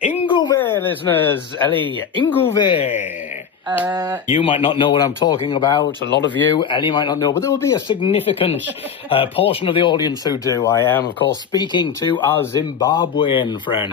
Inguve, listeners. Ellie, Inguve. You might not know what I'm talking about. A lot of you, Ellie might not know, but there will be a significant portion of the audience who do. I am, of course, speaking to our Zimbabwean friends.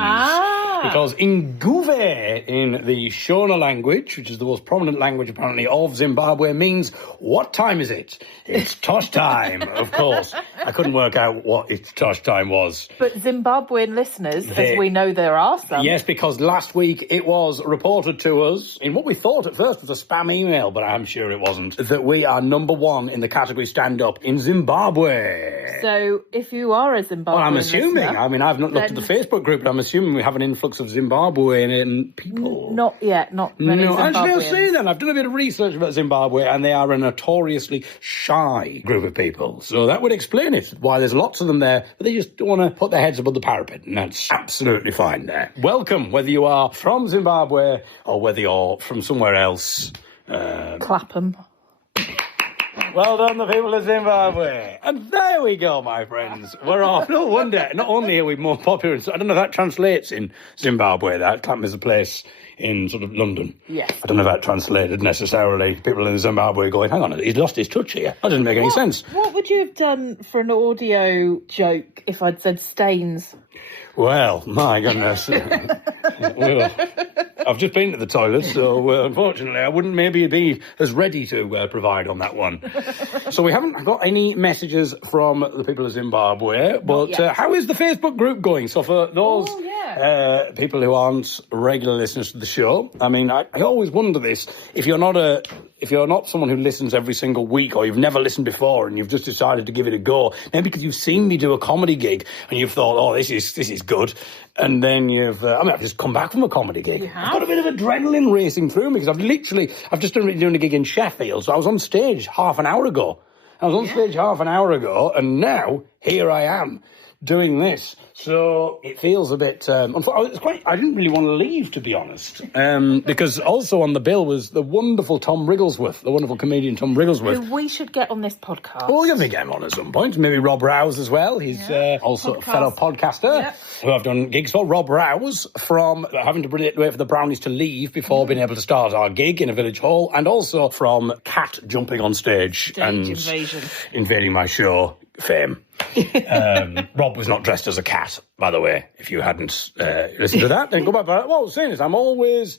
Because Inguve in the Shona language, which is the most prominent language apparently of Zimbabwe, means what time is it? It's tosh time, of course. I couldn't work out what its tosh time was. But Zimbabwean listeners, as we know there are some. Yes, because last week it was reported to us in what we thought at first was a spam email, but I'm sure it wasn't, that we are number one in the category stand-up in Zimbabwe. So if you are a Zimbabwean Well, I'm assuming. listener, I mean, I've not looked at the Facebook group, but I'm assuming we have an influx of Zimbabwean people. Not yet, not many No, Zimbabweans. actually, I'll say then. I've done a bit of research about Zimbabwe, and they are a notoriously shy group of people. So that would explain it, why there's lots of them there, but they just don't want to put their heads above the parapet, and that's absolutely fine there. Welcome, whether you are from Zimbabwe or whether you're from somewhere else. Clapham. Well done, the people of Zimbabwe. And there we go, my friends. We're off. No wonder. Not only are we more popular, I don't know if that translates in Zimbabwe, that Clapham is a place in sort of London. Yes. I don't know if that translated necessarily. People in Zimbabwe going, hang on, he's lost his touch here. That doesn't make any sense. What would you have done for an audio joke if I'd said stains? Well, my goodness. Well, I've just been to the toilet, so unfortunately I wouldn't maybe be as ready to provide on that one. So we haven't got any messages from the people of Zimbabwe, but how is the Facebook group going? So for those people who aren't regular listeners to the show, I mean, I always wonder this, if you're not someone who listens every single week, or you've never listened before and you've just decided to give it a go, maybe because you've seen me do a comedy gig and you've thought, oh, this is good, and then I've just come back from a comedy gig. I've got a bit of adrenaline racing through me, because I've just been doing a gig in Sheffield, so I was on stage half an hour ago, and now here I am doing this. So it feels a bit... I didn't really want to leave, to be honest, because also on the bill was the wonderful Tom Wrigglesworth, the wonderful comedian Tom Wrigglesworth. Who we should get on this podcast. Well, you'll get him on at some point. Maybe Rob Rouse as well. He's also a fellow podcaster who I've done gigs for. Rob Rouse, from having to wait for the brownies to leave before being able to start our gig in a village hall, and also from Cat jumping on stage and invading my show fame. Rob was not dressed as a cat, by the way. If you hadn't listened to that, then go back. Well, saying this, I'm always...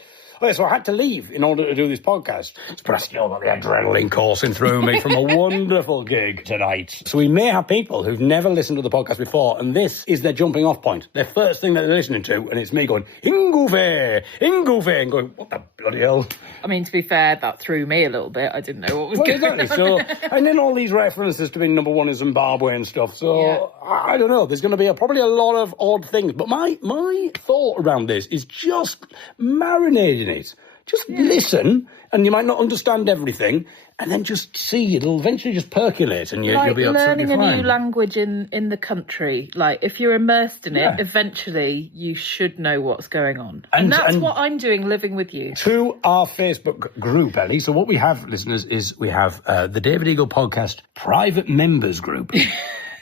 so I had to leave in order to do this podcast. But I still got the adrenaline coursing through me from a wonderful gig tonight. So we may have people who've never listened to the podcast before, and this is their jumping off point. Their first thing that they're listening to, and it's me going, Inguve, and going, what the bloody hell? I mean, to be fair, that threw me a little bit. I didn't know what was going on. So, and then all these references to being number one in Zimbabwe and stuff. So, I don't know. There's going to be probably a lot of odd things. But my thought around this is just marinating it. Just listen, and you might not understand everything, and then just see. It'll eventually just percolate, and you'll be absolutely fine. Learning a new language in the country. Like, if you're immersed in it, eventually you should know what's going on. And that's what I'm doing, living with you. To our Facebook group, Ellie. So what we have, listeners, is we have the David Eagle Podcast private members group.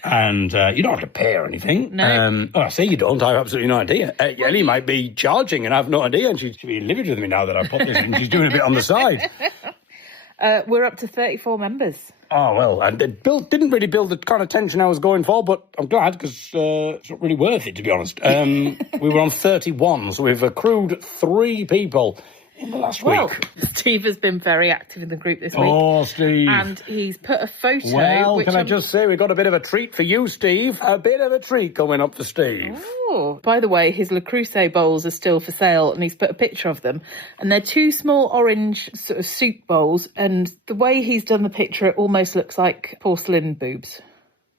And you don't have to pay or anything. No. I say you don't. I have absolutely no idea. Ellie might be charging, and I have no idea. And she's be livid with me now that I put this, and she's doing a bit on the side. We're up to 34 members. Oh, well, and it didn't really build the kind of tension I was going for, but I'm glad, because it's not really worth it, to be honest. We were on 31, so we've accrued 3 people in the last week. Steve has been very active in the group this week. Oh, Steve. And he's put a photo. Well, can I just say, we've got a bit of a treat for you, Steve. A bit of a treat coming up for Steve. Oh, by the way, his Creuset bowls are still for sale, and he's put a picture of them. And they're 2 small orange sort of soup bowls, and the way he's done the picture, it almost looks like porcelain boobs.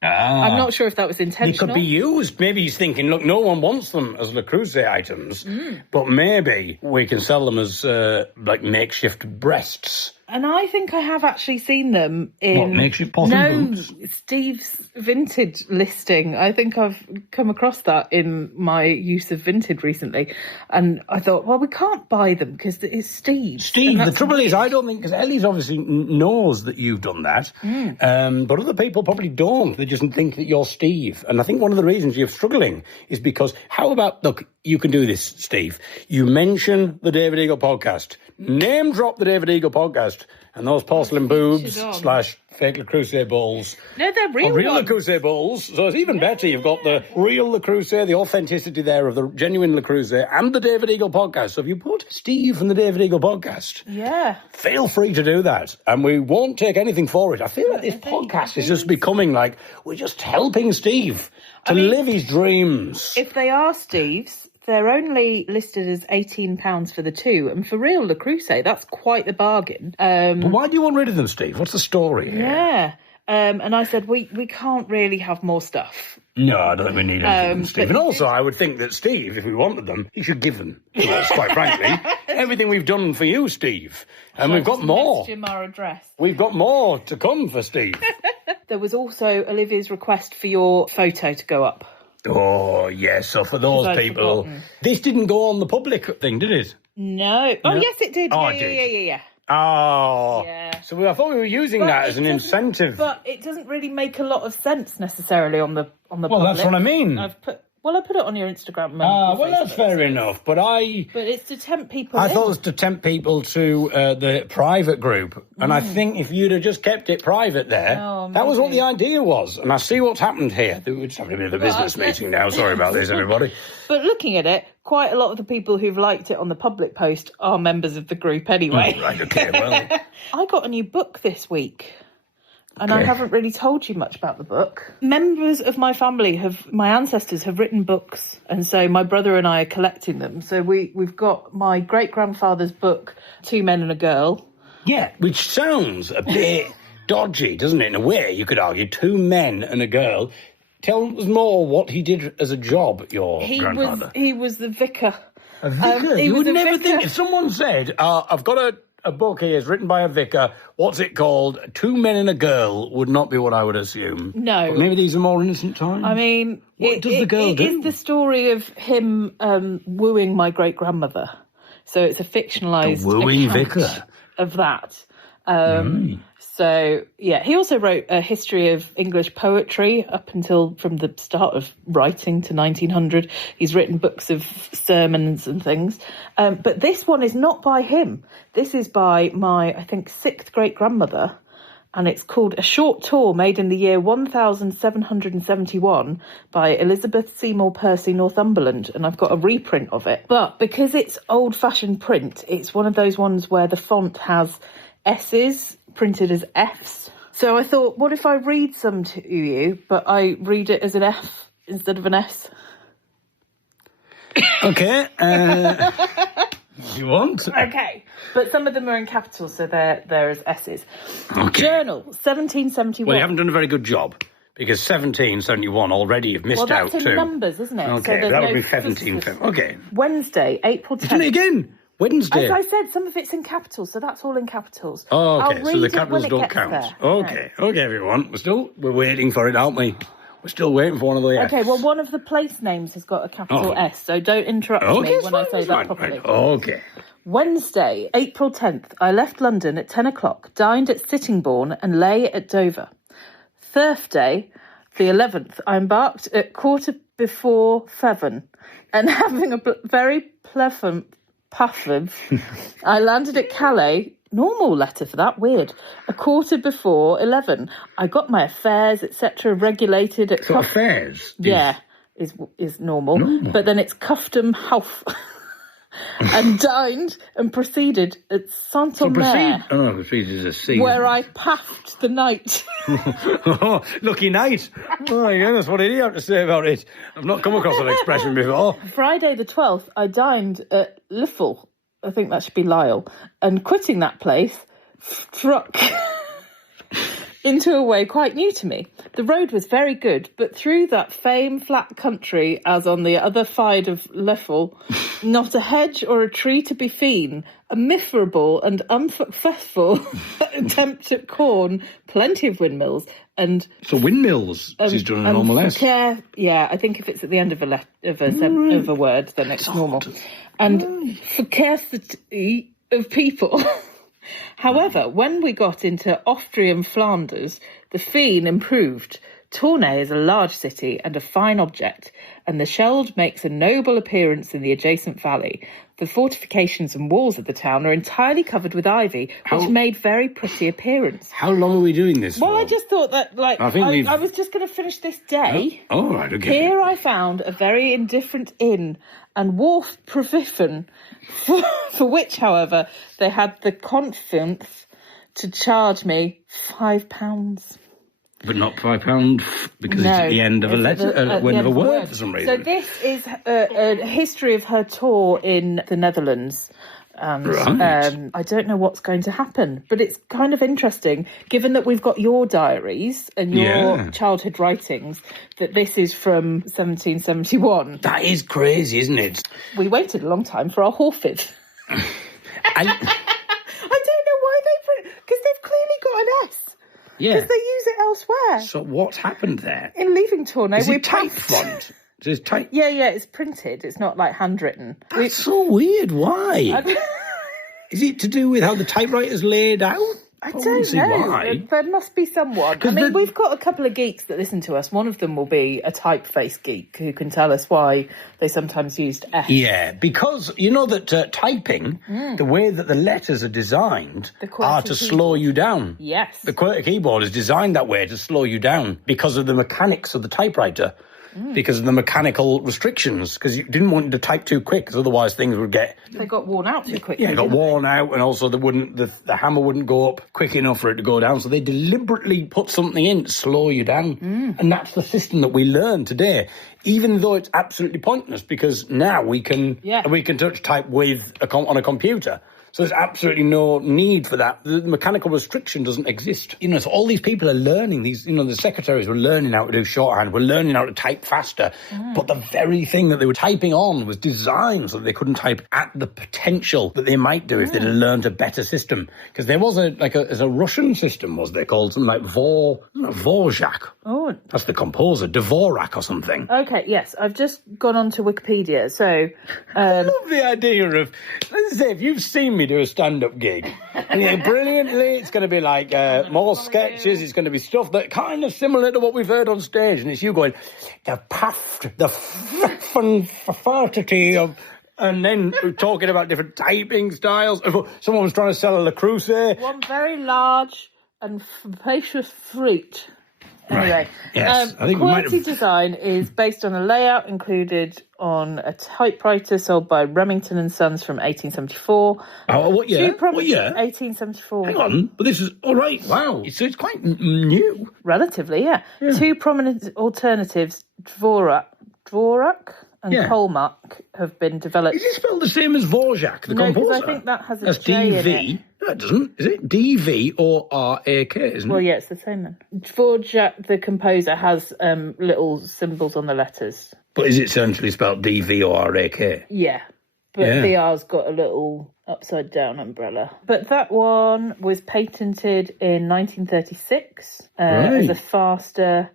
I'm not sure if that was intentional. They could be used. Maybe he's thinking, look, no one wants them as Le Creuset items, but maybe we can sell them as, like, makeshift breasts. And I think I have actually seen them in... What, makes you Porcelain Boobs? Steve's Vinted listing. I think I've come across that in my use of Vinted recently. And I thought, well, we can't buy them because it's Steve. Steve, the trouble is, I don't think... Because Ellie's obviously knows that you've done that. But other people probably don't. They just think that you're Steve. And I think one of the reasons you're struggling is because... How about... Look, you can do this, Steve. You mention the David Eagle podcast. Name drop the David Eagle podcast and those porcelain boobs / fake Le Creuset balls. No, they're real Le Creuset balls. So it's even better. You've got the real Le Creuset, the authenticity there of the genuine Le Creuset and the David Eagle podcast. So if you put Steve from the David Eagle podcast, feel free to do that. And we won't take anything for it. I feel like this podcast is just becoming like we're just helping Steve to live his dreams. If they are Steve's, they're only listed as £18 for the two. And for real Le Creuset, that's quite the bargain. But why do you want rid of them, Steve? What's the story here? Yeah. And I said, we can't really have more stuff. No, I don't think we need anything, Steve. And also, I would think that Steve, if we wanted them, he should give them to us, quite frankly. Everything we've done for you, Steve. And we've got more. Our address. We've got more to come for Steve. There was also Olivia's request for your photo to go up. Oh, yes. So for those people, this didn't go on the public thing, did it? No. Oh, yes, it did. Oh, yeah. Oh. Yeah. So I thought we were using that as an incentive. But it doesn't really make a lot of sense necessarily on the public. Well, that's what I mean. I put it on your Instagram. Well, that's fair enough. But it's to tempt people. I thought it was to tempt people to the private group, and I think if you'd have just kept it private there, that was what the idea was. And I see what's happened here. We're just having a bit of a business meeting now. Sorry about this, everybody. But looking at it, quite a lot of the people who've liked it on the public post are members of the group anyway. Right. Okay. Well, I got a new book this week. And I haven't really told you much about the book. Members of my family my ancestors have written books. And so my brother and I are collecting them. So we've got my great-grandfather's book, Two Men and a Girl. Yeah, which sounds a bit dodgy, doesn't it? In a way, you could argue, two men and a girl. Tell us more what he did as a job, your grandfather. He was the vicar. A vicar? You would never think, if someone said, I've got a book here is written by a vicar. What's it called? Two Men and a Girl would not be what I would assume. No. But maybe these are more innocent times. I mean, what does the girl do? It's the story of him wooing my great-grandmother. So it's a fictionalised wooing vicar of that. So, yeah, he also wrote a history of English poetry up until from the start of writing to 1900. He's written books of sermons and things. But this one is not by him. This is by my, I think, sixth great-grandmother. And it's called A Short Tour Made in the Year 1771 by Elizabeth Seymour Percy, Northumberland. And I've got a reprint of it. But because it's old-fashioned print, it's one of those ones where the font has S's printed as F's. So I thought, what if I read some to you, but I read it as an F instead of an S? Okay. You want? Okay. But some of them are in capitals, so they're as S's. Okay. Journal, 1771. Well, you haven't done a very good job, because 1771 already you've missed out too. Well, that's in numbers, isn't it? Okay, so that would be 17. Okay. Wednesday, April 10th. You've done it again. Wednesday. As I said, some of it's in capitals, so that's all in capitals. Oh, okay. I'll read so the capitals don't count. There. Okay. No. Okay, everyone. We're waiting for it, aren't we? We're still waiting for one of the F's. Okay, well, one of the place names has got a capital S, so don't interrupt me when I say that properly. Right. Okay. Wednesday, April 10th, I left London at 10 o'clock, dined at Sittingbourne and lay at Dover. Thursday, the 11th, I embarked at 7:15 and having a very pleasant puffin, I landed at Calais. Normal letter for that, weird. 11:15. I got my affairs, etc., regulated at... So affairs? Yeah, is normal. But then it's Custom House. And dined and proceeded at Saint-Omer. Proceeded is a C. Where I paffed the night. Oh, lucky night. Oh my goodness, what did he have to say about it? I've not come across that expression before. Friday the 12th, I dined at Liffel. I think that should be Lyle. And quitting that place, struck into a way quite new to me. The road was very good, but through that fame flat country, as on the other side of Leffel, not a hedge or a tree to be seen, a miserable and unsuccessful attempt at corn, plenty of windmills, and... So windmills, she's done a normal S. Yeah, I think if it's at the end of a word, then it's normal. And scarcity of people... However, when we got into Austrian Flanders, the scene improved. Tournai is a large city and a fine object, and the Schelde makes a noble appearance in the adjacent valley. The fortifications and walls of the town are entirely covered with ivy, which made very pretty appearance. How long are we doing this for? Well, I just thought that, I was just going to finish this day. Oh, right, okay. Here I found a very indifferent inn and wharf provision, for which, however, they had the confidence to charge me £5. But not £5 because it's at the end of a letter, end of a word for some reason. So this is a history of her tour in the Netherlands. Right. I don't know what's going to happen, but it's kind of interesting, given that we've got your diaries and your childhood writings, that this is from 1771. That is crazy, isn't it? We waited a long time for our horses. I don't know why because they've clearly got an S. Yeah. Because they use it elsewhere. So what's happened there? In leaving Tournai, we type font. Is it type? Yeah, it's printed. It's not like handwritten. That's so weird. Why? Is it to do with how the typewriter's laid out? I don't know. Why. There must be someone. I mean, we've got a couple of geeks that listen to us. One of them will be a typeface geek who can tell us why they sometimes used F. Yeah, because you know that typing, the way that the letters are designed are to slow you down. Yes. The QWERTY keyboard is designed that way to slow you down because of the mechanics of the typewriter. Because of the mechanical restrictions, because you didn't want to type too quick, because otherwise things would get... They got worn out too quickly. Yeah, they got worn out, and also the hammer wouldn't go up quick enough for it to go down, so they deliberately put something in to slow you down. And that's the system that we learn today, even though it's absolutely pointless, because now we can touch type on a computer. So there's absolutely no need for that. The mechanical restriction doesn't exist. You know, so all these people are learning, the secretaries were learning how to do shorthand, were learning how to type faster. But the very thing that they were typing on was designed so that they couldn't type at the potential that they might do if they'd have learned a better system. Because there was a Russian system, was there, called something like Dvorak. Oh. That's the composer, Dvorak or something. Okay, yes, I've just gone on to Wikipedia, so... I love the idea of, let's say, if you've seen me do a stand-up gig, and brilliantly, it's going to be like more sketches, it's going to be stuff that kind of similar to what we've heard on stage, and it's you going, the fartity of... And then talking about different typing styles. Someone was trying to sell a Le Creuset. One very large and spacious fruit. Anyway, right. Yes. I think QWERTY design is based on a layout included on a typewriter sold by Remington and Sons from 1874. Oh, what year? What year? 1874. Hang on, but this is all right. Wow, so it's quite new. Relatively, yeah. Two prominent alternatives, Dvorak and Kolmak, have been developed. Is it spelled the same as Dvorak, the composer? No, because I think that has a J in it. No, it doesn't. Is it D-V-O-R-A-K, isn't it? Well, yeah, it's the same then. Dvorak, the composer, has little symbols on the letters. But is it essentially spelled D-V-O-R-A-K? Yeah, but VR's got a little upside-down umbrella. But that one was patented in 1936 as a faster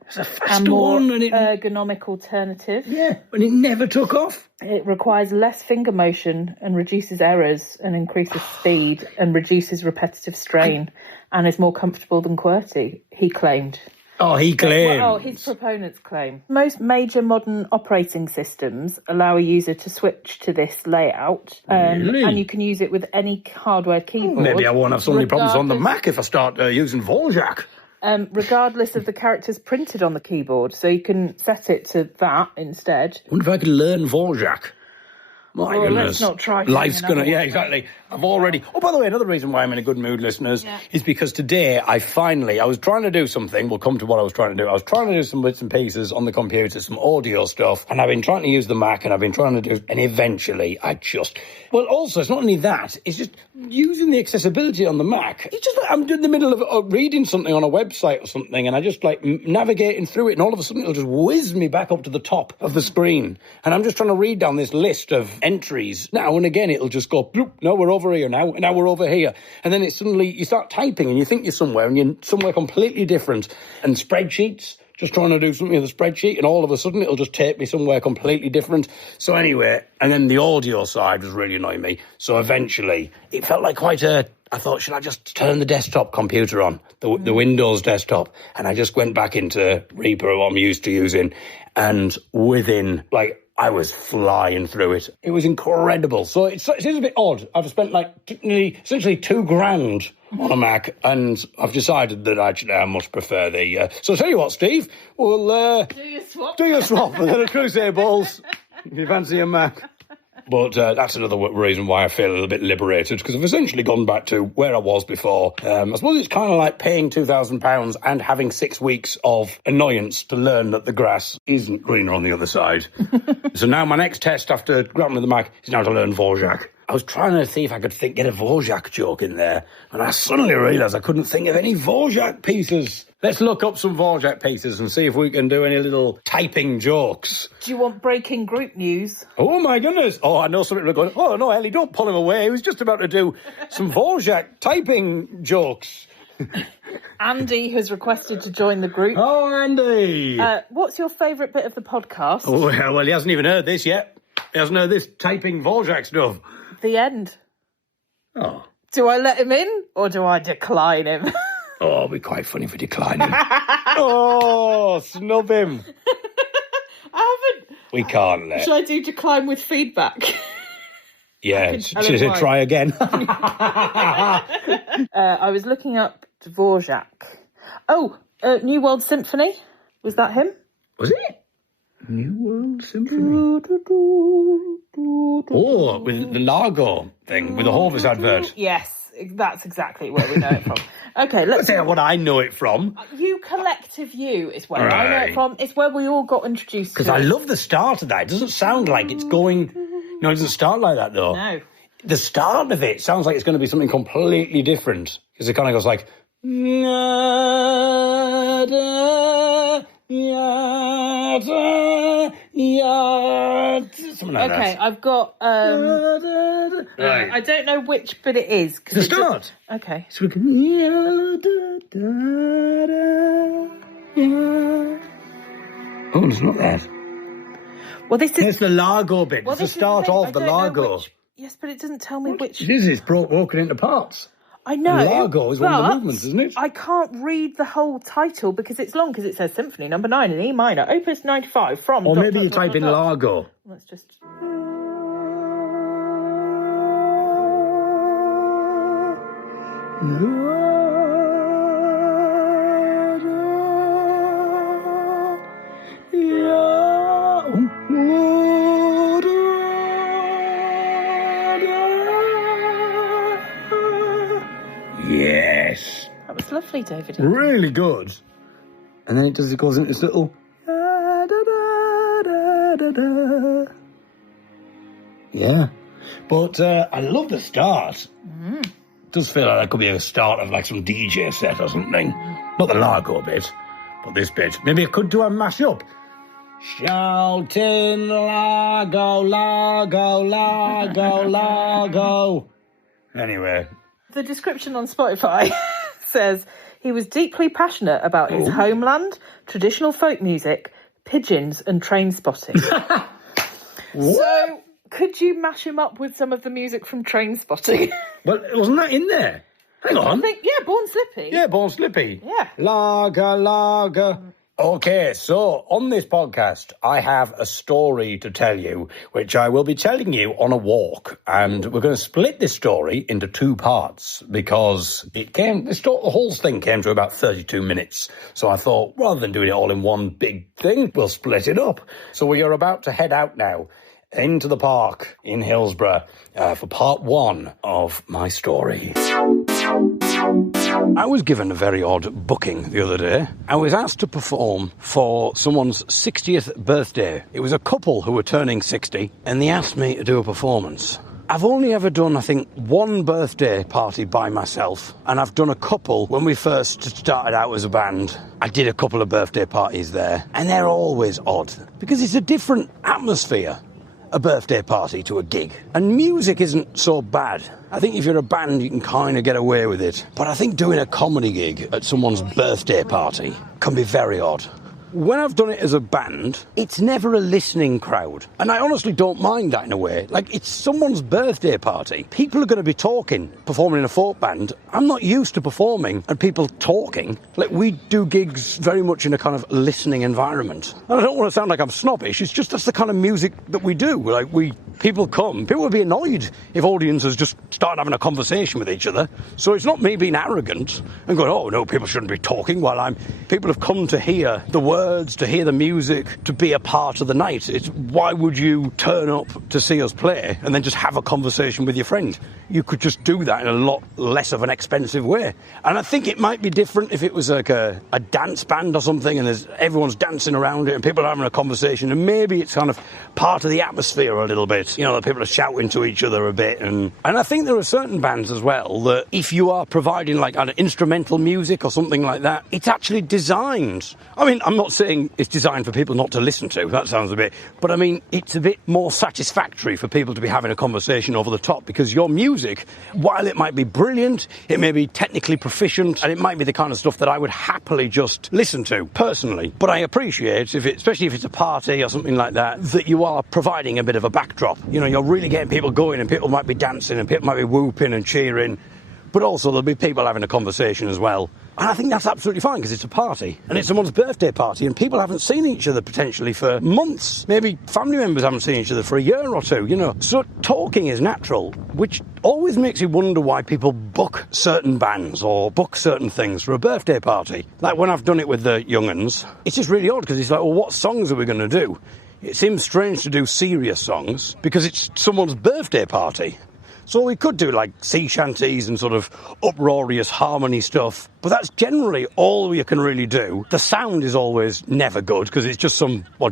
and more ergonomic alternative. Yeah, and it never took off. It requires less finger motion and reduces errors and increases speed and reduces repetitive strain and is more comfortable than QWERTY, he claimed. Oh, he claims. Well, his proponents claim. Most major modern operating systems allow a user to switch to this layout, really? And you can use it with any hardware keyboard. Maybe I won't have so many problems on the Mac if I start using Dvorak. Regardless of the characters printed on the keyboard, so you can set it to that instead. I wonder if I could learn Dvorak. My Well, goodness. let's not try. Life's gonna, yeah, exactly. I've already. Oh, by the way, another reason why I'm in a good mood, listeners, is because today I was trying to do something. We'll come to what I was trying to do. I was trying to do some bits and pieces on the computer, some audio stuff, and I've been trying to use the Mac, and I've been trying to do, and eventually well, also, it's not only that, it's just using the accessibility on the Mac. It's just like I'm in the middle of reading something on a website or something, and I just like navigating through it, and all of a sudden it'll just whiz me back up to the top of the screen, and I'm just trying to read down this list of entries. Now and again, it'll just go, bloop, no, we're over here now, and now we're over here. And then it's suddenly, you start typing, and you think you're somewhere, and you're somewhere completely different. And spreadsheets, just trying to do something with a spreadsheet, and all of a sudden it'll just take me somewhere completely different. So anyway, and then the audio side was really annoying me. So eventually, it felt like I thought, should I just turn the desktop computer on, the Windows desktop? And I just went back into Reaper, what I'm used to using, and within, I was flying through it. It was incredible. So it is a bit odd. I've spent essentially $2,000 on a Mac, and I've decided that actually I much prefer the... So I'll tell you what, Steve, we'll... Do your swap. Do your swap and then a Creuset balls if you fancy a Mac. But that's another reason why I feel a little bit liberated, because I've essentially gone back to where I was before. I suppose it's kind of like paying £2,000 and having 6 weeks of annoyance to learn that the grass isn't greener on the other side. So now my next test after grabbing the Mac is now to learn Dvorak. I was trying to see if I could get a Dvorak joke in there, and I suddenly realised I couldn't think of any Dvorak pieces. Let's look up some Dvorak pieces and see if we can do any little typing jokes. Do you want breaking group news? Oh, my goodness. Oh, I know something going, oh, no, Ellie, don't pull him away. He was just about to do some Dvorak typing jokes. Andy has requested to join the group. Oh, Andy. What's your favourite bit of the podcast? Oh, well, he hasn't even heard this yet. He hasn't heard this typing Dvorak stuff. The end. Oh. Do I let him in or do I decline him? Oh, it'll be quite funny if we decline him. Oh, snub him. I haven't. We can't let. Should I do decline with feedback? Yeah, should I try again? I was looking up Dvorak. Oh, New World Symphony. Was that him? Was it? New World Symphony. Oh, with the Largo thing, with the Horvis advert. Yes, that's exactly where we know it from. Okay, let's tell you what I know it from. You Collective You is where I know it from. It's where we all got introduced to it. Because I love the start of that. It doesn't sound like it's going... No, it doesn't start like that, though. No. The start of it sounds like it's going to be something completely different. Because it kind of goes like... Something like that. Okay, I've got... Right. I don't know which bit it is. The start. Okay. So we can... Oh, it's not that. Well, this is... It's the Largo bit. Well, it's the start of the Largo. Yes, but it doesn't tell me which... It is. It's broken into parts. I know. Largo is one of the movements, isn't it? I can't read the whole title because it's long, because it says Symphony No. 9 in E minor, Opus 95 from... Or maybe you type in Largo. Let's just... Yes. That was lovely, David. Really good. And then it goes into this little... Yeah. But I love the start. It does feel like that could be a start of like some DJ set or something. Not the Largo bit, but this bit. Maybe I could do a mash-up. Shouting Largo, Largo, Largo, Largo. Anyway. The description on Spotify says he was deeply passionate about his homeland, traditional folk music, pigeons and train spotting. So, could you mash him up with some of the music from Train Spotting? Well, wasn't that in there? Hang on. I think, yeah, Born Slippy. Yeah, Born Slippy. Yeah. Lager, lager. Okay, so on this podcast, I have a story to tell you, which I will be telling you on a walk. And we're going to split this story into 2 parts because the whole thing came to about 32 minutes. So I thought, rather than doing it all in one big thing, we'll split it up. So we are about to head out now. into the park in Hillsborough for part 1 of my story. I was given a very odd booking the other day. I was asked to perform for someone's 60th birthday. It was a couple who were turning 60, and they asked me to do a performance. I've only ever done, I think, one birthday party by myself, and I've done a couple when we first started out as a band. I did a couple of birthday parties there, and they're always odd, because it's a different atmosphere, a birthday party to a gig. And music isn't so bad. I think if you're a band, you can kind of get away with it. But I think doing a comedy gig at someone's birthday party can be very odd. When I've done it as a band, it's never a listening crowd. And I honestly don't mind that in a way. Like, it's someone's birthday party. People are going to be talking, performing in a folk band. I'm not used to performing and people talking. Like, we do gigs very much in a kind of listening environment. And I don't want to sound like I'm snobbish, it's just that's the kind of music that we do. Like, people come. People would be annoyed if audiences just started having a conversation with each other. So it's not me being arrogant and going, oh, no, people shouldn't be talking while People have come to hear the words, to hear the music, to be a part of the night. It's why would you turn up to see us play and then just have a conversation with your friend? You could just do that in a lot less of an expensive way. And I think it might be different if it was like a dance band or something and everyone's dancing around it and people are having a conversation, and maybe it's kind of part of the atmosphere a little bit. You know, that people are shouting to each other a bit. And I think there are certain bands as well that if you are providing like an instrumental music or something like that, it's actually designed. I mean, I'm not saying it's designed for people not to listen to. That sounds a bit... But I mean, it's a bit more satisfactory for people to be having a conversation over the top, because your music, while it might be brilliant, it may be technically proficient, and it might be the kind of stuff that I would happily just listen to, personally. But I appreciate, especially if it's a party or something like that, that you are providing a bit of a backdrop. You know, you're really getting people going, and people might be dancing, and people might be whooping and cheering, but also there'll be people having a conversation as well. And I think that's absolutely fine, because it's a party, and it's someone's birthday party, and people haven't seen each other potentially for months. Maybe family members haven't seen each other for a year or two, you know. So talking is natural, which always makes you wonder why people book certain bands or book certain things for a birthday party. Like when I've done it with the young'uns, it's just really odd, because it's like, well, what songs are we going to do? It seems strange to do serious songs because it's someone's birthday party. So we could do like sea shanties and sort of uproarious harmony stuff, but that's generally all you can really do. The sound is always never good, because it's just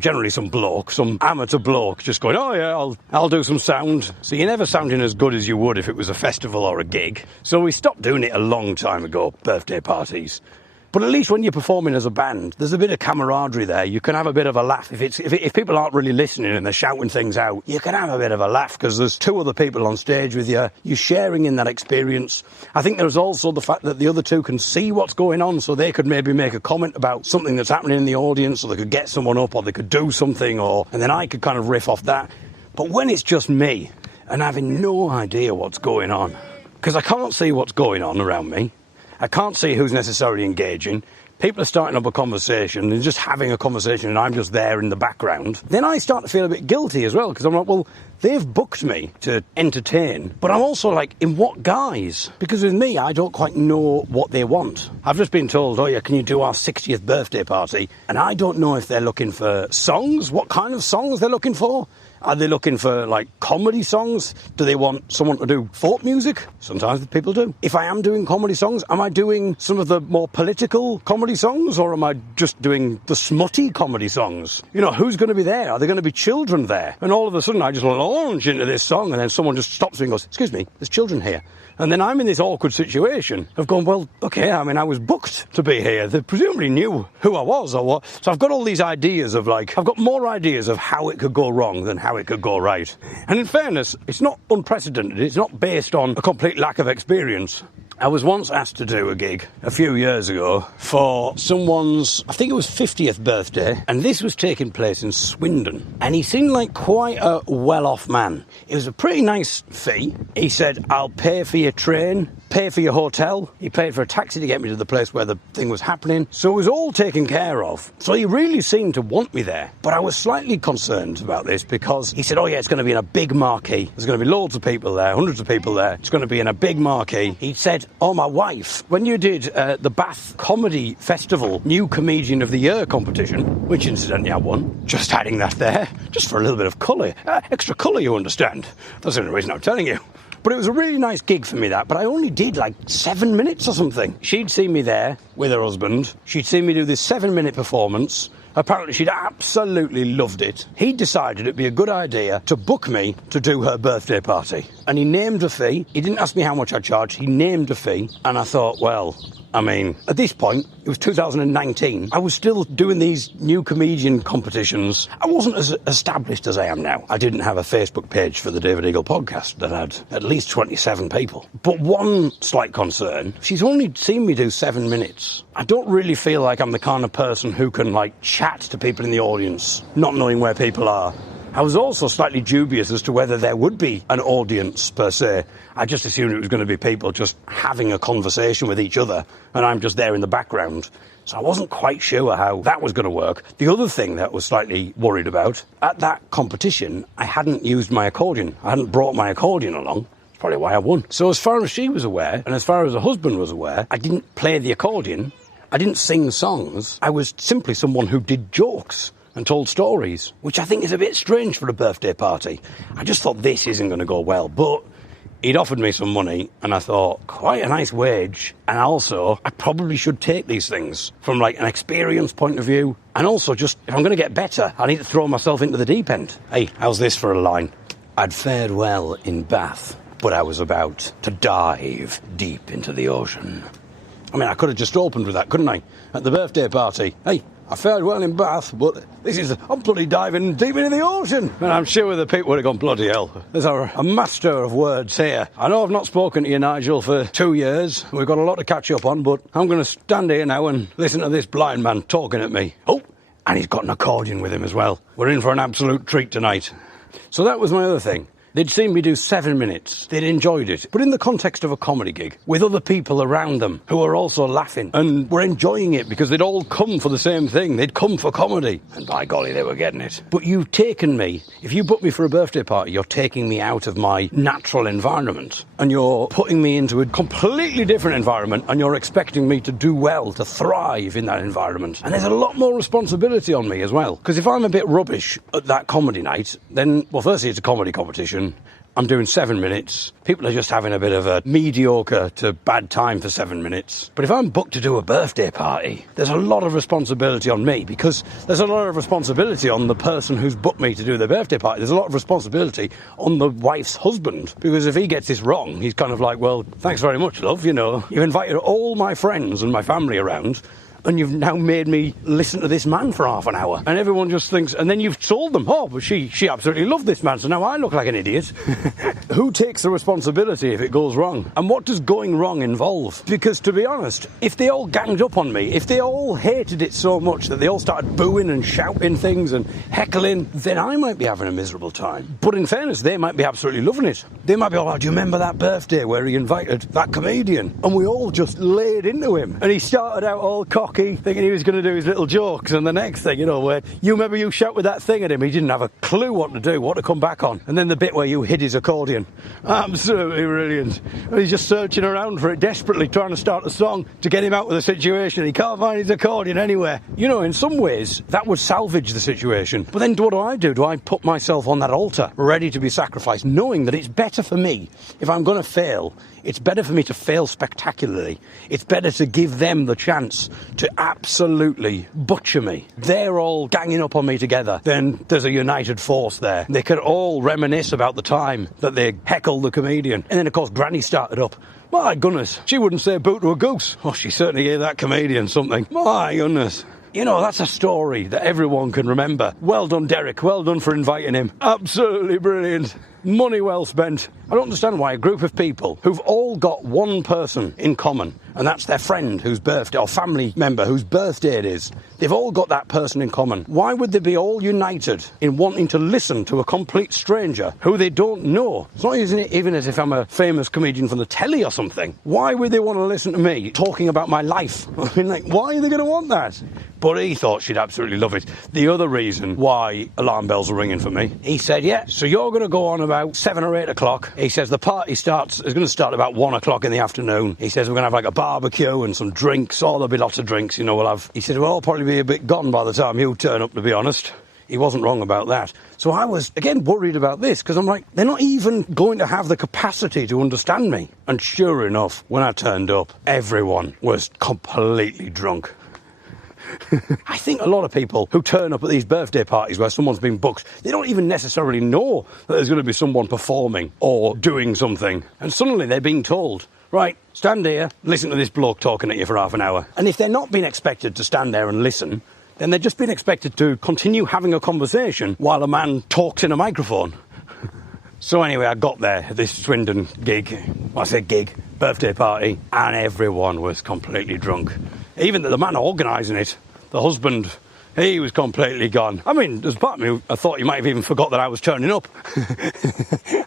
generally some bloke, some amateur bloke just going, oh yeah, I'll do some sound. So you're never sounding as good as you would if it was a festival or a gig. So we stopped doing it a long time ago, birthday parties. But at least when you're performing as a band, there's a bit of camaraderie there. You can have a bit of a laugh. If people aren't really listening and they're shouting things out, you can have a bit of a laugh because there's two other people on stage with you. You're sharing in that experience. I think there's also the fact that the other two can see what's going on, so they could maybe make a comment about something that's happening in the audience, or they could get someone up, or they could do something, and then I could kind of riff off that. But when it's just me and having no idea what's going on, because I can't see what's going on around me, I can't see who's necessarily engaging. People are starting up a conversation and just having a conversation, and I'm just there in the background. Then I start to feel a bit guilty as well, because I'm like, well, they've booked me to entertain, but I'm also like, in what guise? Because with me, I don't quite know what they want. I've just been told, oh yeah, can you do our 60th birthday party? And I don't know if they're looking for songs, what kind of songs they're looking for. Are they looking for, like, comedy songs? Do they want someone to do folk music? Sometimes people do. If I am doing comedy songs, am I doing some of the more political comedy songs, or am I just doing the smutty comedy songs? You know, who's going to be there? Are there going to be children there? And all of a sudden I just launch into this song, and then someone just stops me and goes, excuse me, there's children here. And then I'm in this awkward situation of going, well, okay, I mean, I was booked to be here. They presumably knew who I was or what. So I've got all these ideas of, like, I've got more ideas of how it could go wrong than how it could go right. And in fairness, it's not unprecedented. It's not based on a complete lack of experience. I was once asked to do a gig a few years ago for someone's, I think it was 50th birthday, and this was taking place in Swindon. And he seemed like quite a well-off man. It was a pretty nice fee. He said, I'll pay for your train, pay for your hotel. He paid for a taxi to get me to the place where the thing was happening. So it was all taken care of. So he really seemed to want me there. But I was slightly concerned about this because he said, oh yeah, it's going to be in a big marquee. There's going to be loads of people there, hundreds of people there. It's going to be in a big marquee. He said, oh, my wife, when you did the Bath Comedy Festival New Comedian of the Year competition, which incidentally I won, just adding that there, just for a little bit of colour, extra colour, you understand. That's the only reason I'm telling you. But it was a really nice gig for me, that. But I only did like 7 minutes or something. She'd seen me there with her husband. She'd seen me do this 7-minute performance. Apparently she'd absolutely loved it. He decided it'd be a good idea to book me to do her birthday party. And he named a fee. He didn't ask me how much I charged. He named a fee. And I thought, well, I mean, at this point, it was 2019. I was still doing these new comedian competitions. I wasn't as established as I am now. I didn't have a Facebook page for the David Eagle podcast that had at least 27 people. But one slight concern, she's only seen me do 7 minutes. I don't really feel like I'm the kind of person who can, like, chat to people in the audience, not knowing where people are. I was also slightly dubious as to whether there would be an audience, per se. I just assumed it was going to be people just having a conversation with each other, and I'm just there in the background. So I wasn't quite sure how that was going to work. The other thing that I was slightly worried about, at that competition, I hadn't used my accordion. I hadn't brought my accordion along. That's probably why I won. So as far as she was aware, and as far as her husband was aware, I didn't play the accordion. I didn't sing songs. I was simply someone who did jokes and told stories, which I think is a bit strange for a birthday party. I just thought this isn't going to go well, but he'd offered me some money, and I thought, quite a nice wage, and also, I probably should take these things from, like, an experience point of view, and also just, if I'm going to get better, I need to throw myself into the deep end. Hey, how's this for a line? I'd fared well in Bath, but I was about to dive deep into the ocean. I mean, I could have just opened with that, couldn't I? At the birthday party. Hey, I fared well in Bath, but I'm bloody diving deep into the ocean. And I'm sure the people would have gone, bloody hell. There's a master of words here. I know I've not spoken to you, Nigel, for 2 years. We've got a lot to catch up on, but I'm going to stand here now and listen to this blind man talking at me. Oh, and he's got an accordion with him as well. We're in for an absolute treat tonight. So that was my other thing. They'd seen me do 7 minutes. They'd enjoyed it. But in the context of a comedy gig, with other people around them who were also laughing and were enjoying it because they'd all come for the same thing. They'd come for comedy. And by golly, they were getting it. But you've taken me, if you book me for a birthday party, you're taking me out of my natural environment. And you're putting me into a completely different environment, and you're expecting me to do well, to thrive in that environment. And there's a lot more responsibility on me as well. Because if I'm a bit rubbish at that comedy night, then, well, firstly, it's a comedy competition. I'm doing 7 minutes. People are just having a bit of a mediocre to bad time for 7 minutes. But if I'm booked to do a birthday party, there's a lot of responsibility on me, because there's a lot of responsibility on the person who's booked me to do the birthday party. There's a lot of responsibility on the wife's husband, because if he gets this wrong, he's kind of like, well, thanks very much, love, you know. You've invited all my friends and my family around, and you've now made me listen to this man for half an hour. And everyone just thinks, and then you've told them, oh, but she absolutely loved this man, so now I look like an idiot. Who takes the responsibility if it goes wrong? And what does going wrong involve? Because, to be honest, if they all ganged up on me, if they all hated it so much that they all started booing and shouting things and heckling, then I might be having a miserable time. But in fairness, they might be absolutely loving it. They might be all, oh, do you remember that birthday where he invited that comedian? And we all just laid into him. And he started out all cocky, thinking he was going to do his little jokes, and the next thing, you know, where you remember you shouted that thing at him, he didn't have a clue what to do, what to come back on. And then the bit where you hid his accordion. Absolutely brilliant. And he's just searching around for it desperately, trying to start a song to get him out of the situation. He can't find his accordion anywhere. You know, in some ways, that would salvage the situation. But then what do? Do I put myself on that altar, ready to be sacrificed, knowing that it's better for me, if I'm going to fail, it's better for me to fail spectacularly. It's better to give them the chance to absolutely butcher me. They're all ganging up on me together. Then there's a united force there. They could all reminisce about the time that they heckled the comedian. And then, of course, Granny started up. My goodness, she wouldn't say boo to a goose. Oh, she certainly gave that comedian something. My goodness. You know, that's a story that everyone can remember. Well done, Derek. Well done for inviting him. Absolutely brilliant. Money well spent. I don't understand why a group of people who've all got one person in common, and that's their friend whose birthday, or family member whose birthday it is, they've all got that person in common. Why would they be all united in wanting to listen to a complete stranger who they don't know? It's not even as if I'm a famous comedian from the telly or something. Why would they want to listen to me talking about my life? I mean, like, why are they going to want that? But he thought she'd absolutely love it. The other reason why alarm bells are ringing for me, he said, yeah, so you're going to go on about 7 or 8 o'clock. He says the party is going to start about 1 o'clock in the afternoon. He says we're going to have like a barbecue and some drinks. Oh, there'll be lots of drinks, you know, we'll have. He said, well, I'll probably be a bit gone by the time you turn up, to be honest. He wasn't wrong about that. So I was, again, worried about this, because I'm like, they're not even going to have the capacity to understand me. And sure enough, when I turned up, everyone was completely drunk. I think a lot of people who turn up at these birthday parties where someone's been booked, they don't even necessarily know that there's going to be someone performing or doing something. And suddenly they're being told, right, stand here, listen to this bloke talking at you for half an hour. And if they're not being expected to stand there and listen, then they're just being expected to continue having a conversation while a man talks in a microphone. So anyway, I got there at this Swindon gig, well, I say gig, birthday party, and everyone was completely drunk. Even the man organising it, the husband, he was completely gone. I mean, there's part of me, I thought he might have even forgot that I was turning up.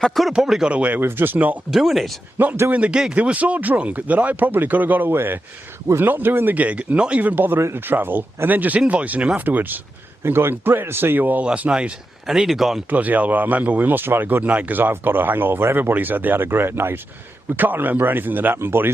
I could have probably got away with just not doing it, not doing the gig. They were so drunk that I probably could have got away with not doing the gig, not even bothering to travel, and then just invoicing him afterwards and going, great to see you all last night. And he'd have gone, bloody hell, well, I remember we must have had a good night because I've got a hangover. Everybody said they had a great night. We can't remember anything that happened, but he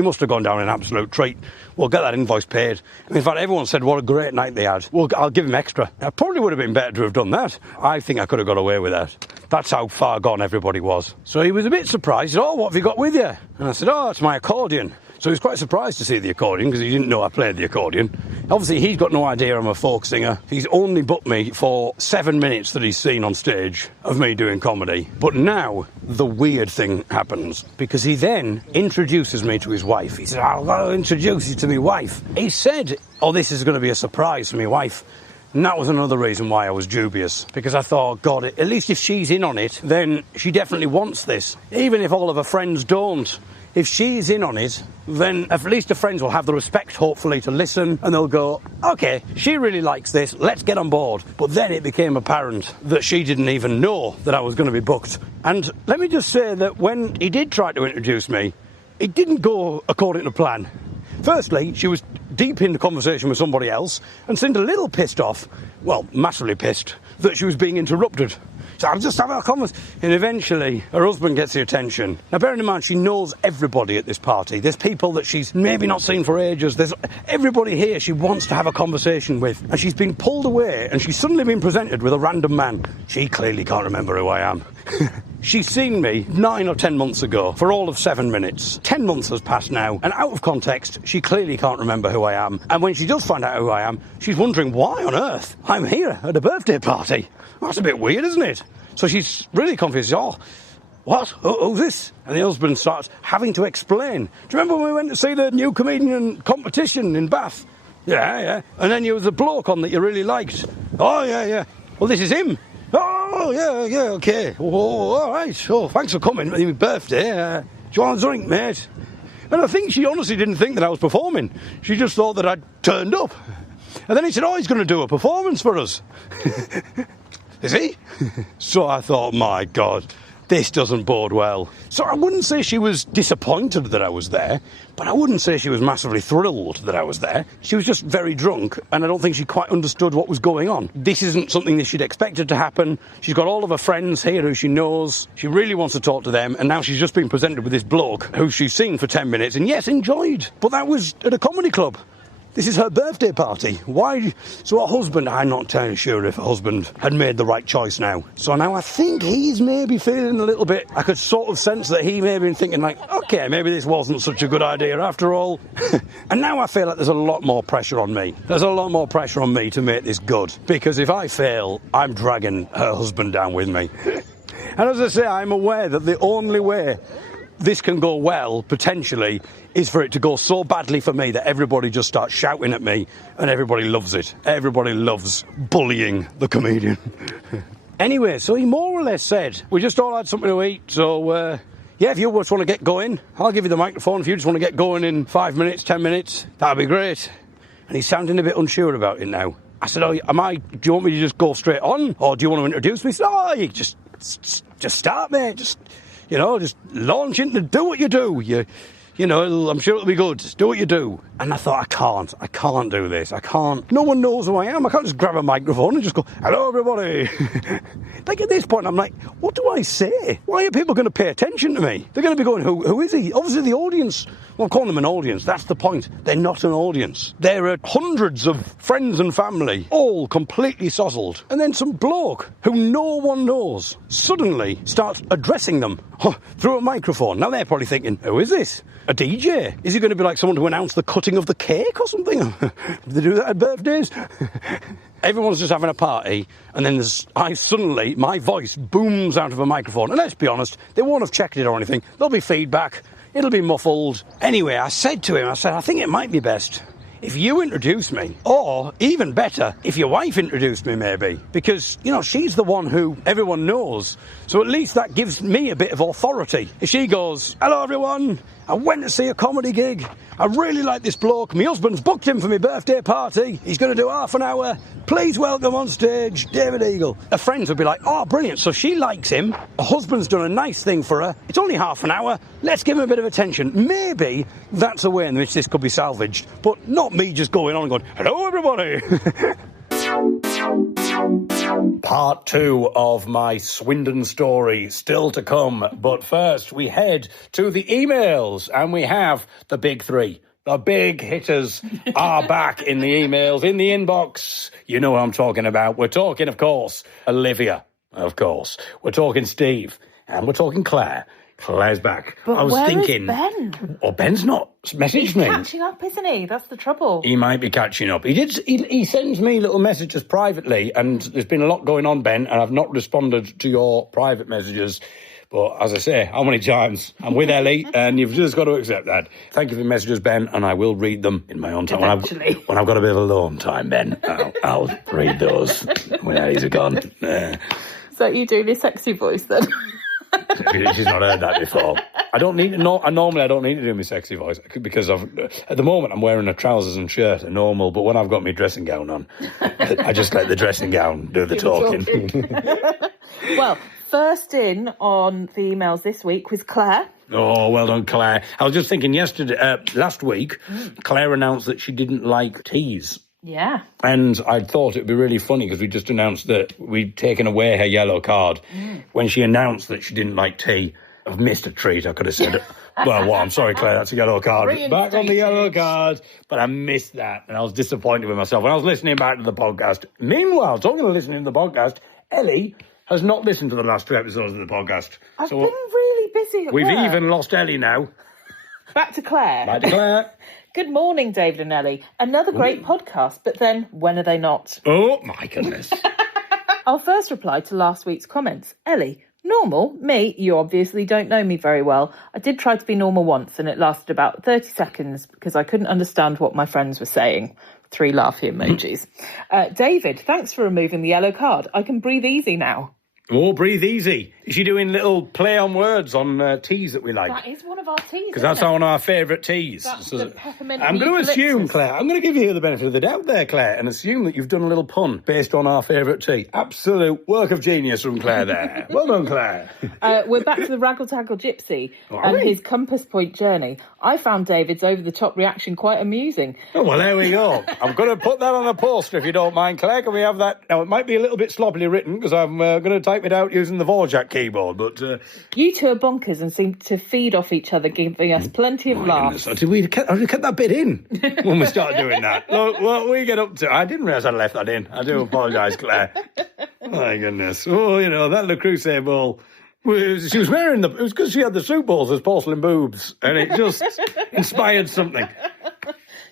must have gone down an absolute treat. We'll get that invoice paid. In fact, everyone said what a great night they had. Well, I'll give him extra. It probably would have been better to have done that. I think I could have got away with that. That's how far gone everybody was. So he was a bit surprised. He said, oh, what have you got with you? And I said, oh, it's my accordion. So he was quite surprised to see the accordion because he didn't know I played the accordion. Obviously, he's got no idea I'm a folk singer. He's only booked me for 7 minutes that he's seen on stage of me doing comedy. But now, the weird thing happens because he then introduces me to his wife. He said, I'll go introduce you to my wife. He said, oh, this is going to be a surprise for my wife. And that was another reason why I was dubious, because I thought, God, at least if she's in on it, then she definitely wants this. Even if all of her friends don't. If she's in on it, then at least her friends will have the respect, hopefully, to listen, and they'll go, OK, she really likes this, let's get on board. But then it became apparent that she didn't even know that I was going to be booked. And let me just say that when he did try to introduce me, it didn't go according to plan. Firstly, she was deep in the conversation with somebody else and seemed a little pissed off, well, massively pissed, that she was being interrupted. So I'm just having a conversation. And eventually, her husband gets the attention. Now, bearing in mind, she knows everybody at this party. There's people that she's maybe not seen for ages. There's everybody here she wants to have a conversation with. And she's been pulled away, and she's suddenly been presented with a random man. She clearly can't remember who I am. She's seen me 9 or 10 months ago for all of 7 minutes. 10 months has passed now, and out of context, she clearly can't remember who I am. And when she does find out who I am, she's wondering why on earth I'm here at a birthday party. That's a bit weird, isn't it? So she's really confused. Oh, what? Who's this? And the husband starts having to explain. Do you remember when we went to see the new comedian competition in Bath? Yeah. And then there was a bloke on that you really liked. Oh, yeah. Well, this is him. Oh, yeah, OK. Oh, all right. Oh, thanks for coming. It's my birthday. Do you want a drink, mate? And I think she honestly didn't think that I was performing. She just thought that I'd turned up. And then he said, oh, he's going to do a performance for us. Is he? So I thought, my God, this doesn't bode well. So I wouldn't say she was disappointed that I was there, but I wouldn't say she was massively thrilled that I was there. She was just very drunk, and I don't think she quite understood what was going on. This isn't something that she'd expected to happen. She's got all of her friends here who she knows. She really wants to talk to them, and now she's just been presented with this bloke who she's seen for 10 minutes, and yes, enjoyed. But that was at a comedy club. This is her birthday party. Why? So her husband, I'm not entirely sure if her husband had made the right choice now. So now I think he's maybe feeling a little bit, I could sort of sense that he may have been thinking like, OK, maybe this wasn't such a good idea after all. And now I feel like there's a lot more pressure on me. There's a lot more pressure on me to make this good. Because if I fail, I'm dragging her husband down with me. And as I say, I'm aware that the only way this can go well, potentially, is for it to go so badly for me that everybody just starts shouting at me and everybody loves it. Everybody loves bullying the comedian. Anyway, so he more or less said, we just all had something to eat, so, yeah, if you just want to get going, I'll give you the microphone. If you just want to get going in 5 minutes, 10 minutes, that'd be great. And he's sounding a bit unsure about it now. I said, do you want me to just go straight on? Or do you want to introduce me? He said, you just start, mate. Just launch into, do what you do. I'm sure it'll be good. Do what you do. And I thought, I can't do this. I can't. No one knows who I am. I can't just grab a microphone and just go, hello, everybody. Like, at this point, I'm like, what do I say? Why are people going to pay attention to me? They're going to be going, who is he? Obviously, the audience. Well, I'm calling them an audience. That's the point. They're not an audience. There are hundreds of friends and family, all completely sozzled. And then some bloke who no one knows suddenly starts addressing them through a microphone. Now, they're probably thinking, who is this? A DJ? Is he going to be like someone to announce the cutting of the cake or something? Do they do that at birthdays? Everyone's just having a party, and then suddenly, my voice booms out of a microphone. And let's be honest, they won't have checked it or anything. There'll be feedback. It'll be muffled. Anyway, I said to him, I think it might be best if you introduce me, or even better, if your wife introduced me maybe, because, she's the one who everyone knows. So at least that gives me a bit of authority. If she goes, hello everyone, I went to see a comedy gig. I really like this bloke. My husband's booked him for my birthday party. He's going to do half an hour. Please welcome on stage David Eagle. Her friends would be like, oh, brilliant. So she likes him. Her husband's done a nice thing for her. It's only half an hour. Let's give him a bit of attention. Maybe that's a way in which this could be salvaged. But not me just going on and going, hello, everybody. Part 2 of my Swindon story still to come. But first, we head to the emails, and we have the big three. The big hitters are back in the emails, in the inbox. You know what I'm talking about. We're talking, of course, Olivia, of course. We're talking Steve, and we're talking Claire. Claire's back. But I was thinking, is Ben? Oh, Ben's not messaged me. He's catching up, isn't he? That's the trouble. He might be catching up. He sends me little messages privately, and there's been a lot going on, Ben, and I've not responded to your private messages. But as I say, how many times? I'm with Ellie, and you've just got to accept that. Thank you for the messages, Ben, and I will read them in my own time. When I've got a bit of alone time, Ben, I'll read those when Ellie's gone. So you doing your sexy voice then? She's not heard that before. I don't need to know. Normally, I don't need to do my sexy voice because at the moment I'm wearing a trousers and shirt, a normal. But when I've got my dressing gown on, I just let the dressing gown do the talking. Well, first in on the emails this week was Claire. Oh, well done, Claire. I was just thinking last week, Claire announced that she didn't like teas. Yeah. And I thought it would be really funny because we just announced that we'd taken away her yellow card. When she announced that she didn't like tea, I've missed a treat. I could have said, I'm sorry, Claire, that's a yellow card. Back on the yellow card. But I missed that, and I was disappointed with myself. When I was listening back to the podcast, meanwhile, talking about listening to the podcast, Ellie has not listened to the last 2 episodes of the podcast. I've been really busy at We've work. even lost Ellie now. Back to Claire. Back to Claire. Good morning, David and Ellie. Another great podcast, but then when are they not? Oh, my goodness. I'll first reply to last week's comments. Ellie, normal? Me? You obviously don't know me very well. I did try to be normal once, and it lasted about 30 seconds because I couldn't understand what my friends were saying. 3 laughy emojis. David, thanks for removing the yellow card. I can breathe easy now. Oh, breathe easy. Is she doing little play on words on teas that we like? That is one of our teas, because that's one of our favourite teas. That's the peppermint I'm going to eucalyptus. assume, Claire, I'm going to give you the benefit of the doubt there, Claire, and assume that you've done a little pun based on our favourite tea. Absolute work of genius from Claire there. Well done, Claire. We're back to the Raggle-Taggle Gypsy and his compass point journey. I found David's over-the-top reaction quite amusing. Oh, well, there we go. I'm going to put that on a poster, if you don't mind, Claire. Can we have that? Now, it might be a little bit sloppily written, because I'm going to type it out using the Vorjak keyboard, but... You two are bonkers and seem to feed off each other, giving us plenty of laughs. Did we kept that bit in when we started doing that? Look, what we get up to... I didn't realise I left that in. I do apologise, Claire. My goodness. Oh, that Le Creuset ball... She was wearing it was because she had the soup balls as porcelain boobs, and it just inspired something.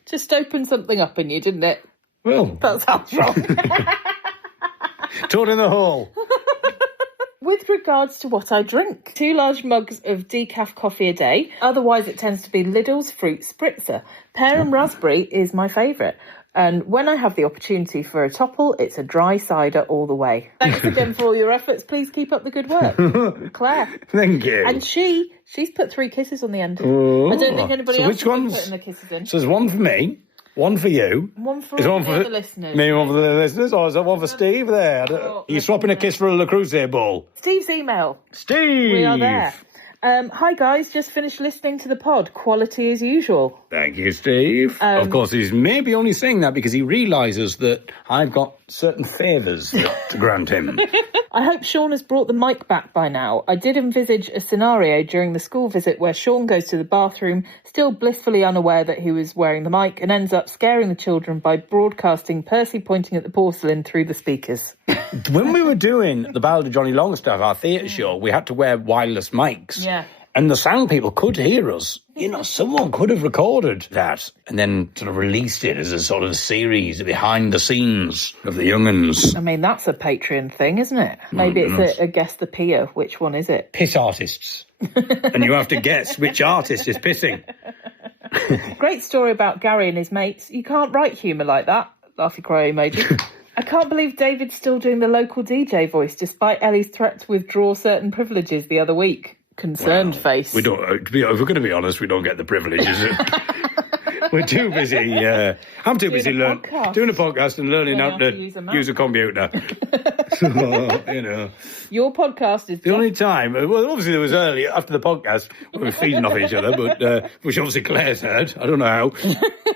Just opened something up in you, didn't it? Well... That sounds wrong. Toad in the hole. With regards to what I drink, 2 large mugs of decaf coffee a day. Otherwise, it tends to be Lidl's Fruit Spritzer. Pear and raspberry is my favourite. And when I have the opportunity for a topple, it's a dry cider all the way. Thanks again for all your efforts. Please keep up the good work. Claire. Thank you. And she's put 3 kisses on the end. Oh. I don't think anybody else has been putting the kisses in. So there's one for me. One for you. One for all the listeners. Me, one for the listeners. Or is there one for Steve there? You're swapping a kiss for a Creuset ball. Steve's email. Steve! We are there. Hi guys, just finished listening to the pod. Quality as usual. Thank you, Steve. Of course, he's maybe only saying that because he realises that I've got certain favours to grant him. I hope Sean has brought the mic back by now. I did envisage a scenario during the school visit where Sean goes to the bathroom, still blissfully unaware that he was wearing the mic, and ends up scaring the children by broadcasting Percy pointing at the porcelain through the speakers. When we were doing the Ballad of Johnny Longstaff, our theatre show, we had to wear wireless mics. Yeah. And the sound people could hear us. You know, someone could have recorded that and then sort of released it as a sort of series behind the scenes of the young'uns. I mean, that's a Patreon thing, isn't it? Maybe it's a guess the peer. Which one is it? Piss artists. And you have to guess which artist is pissing. Great story about Gary and his mates. You can't write humour like that. Laughy cry emoji. I can't believe David's still doing the local DJ voice despite Ellie's threat to withdraw certain privileges the other week. Concerned face. We don't. If we're going to be honest, we don't get the privileges. We're too busy. I'm too busy doing a podcast and learning how to use a computer. So, you know, your podcast is the only time. Well, obviously there was early after the podcast we were feeding off each other, but which obviously Claire's heard. I don't know how.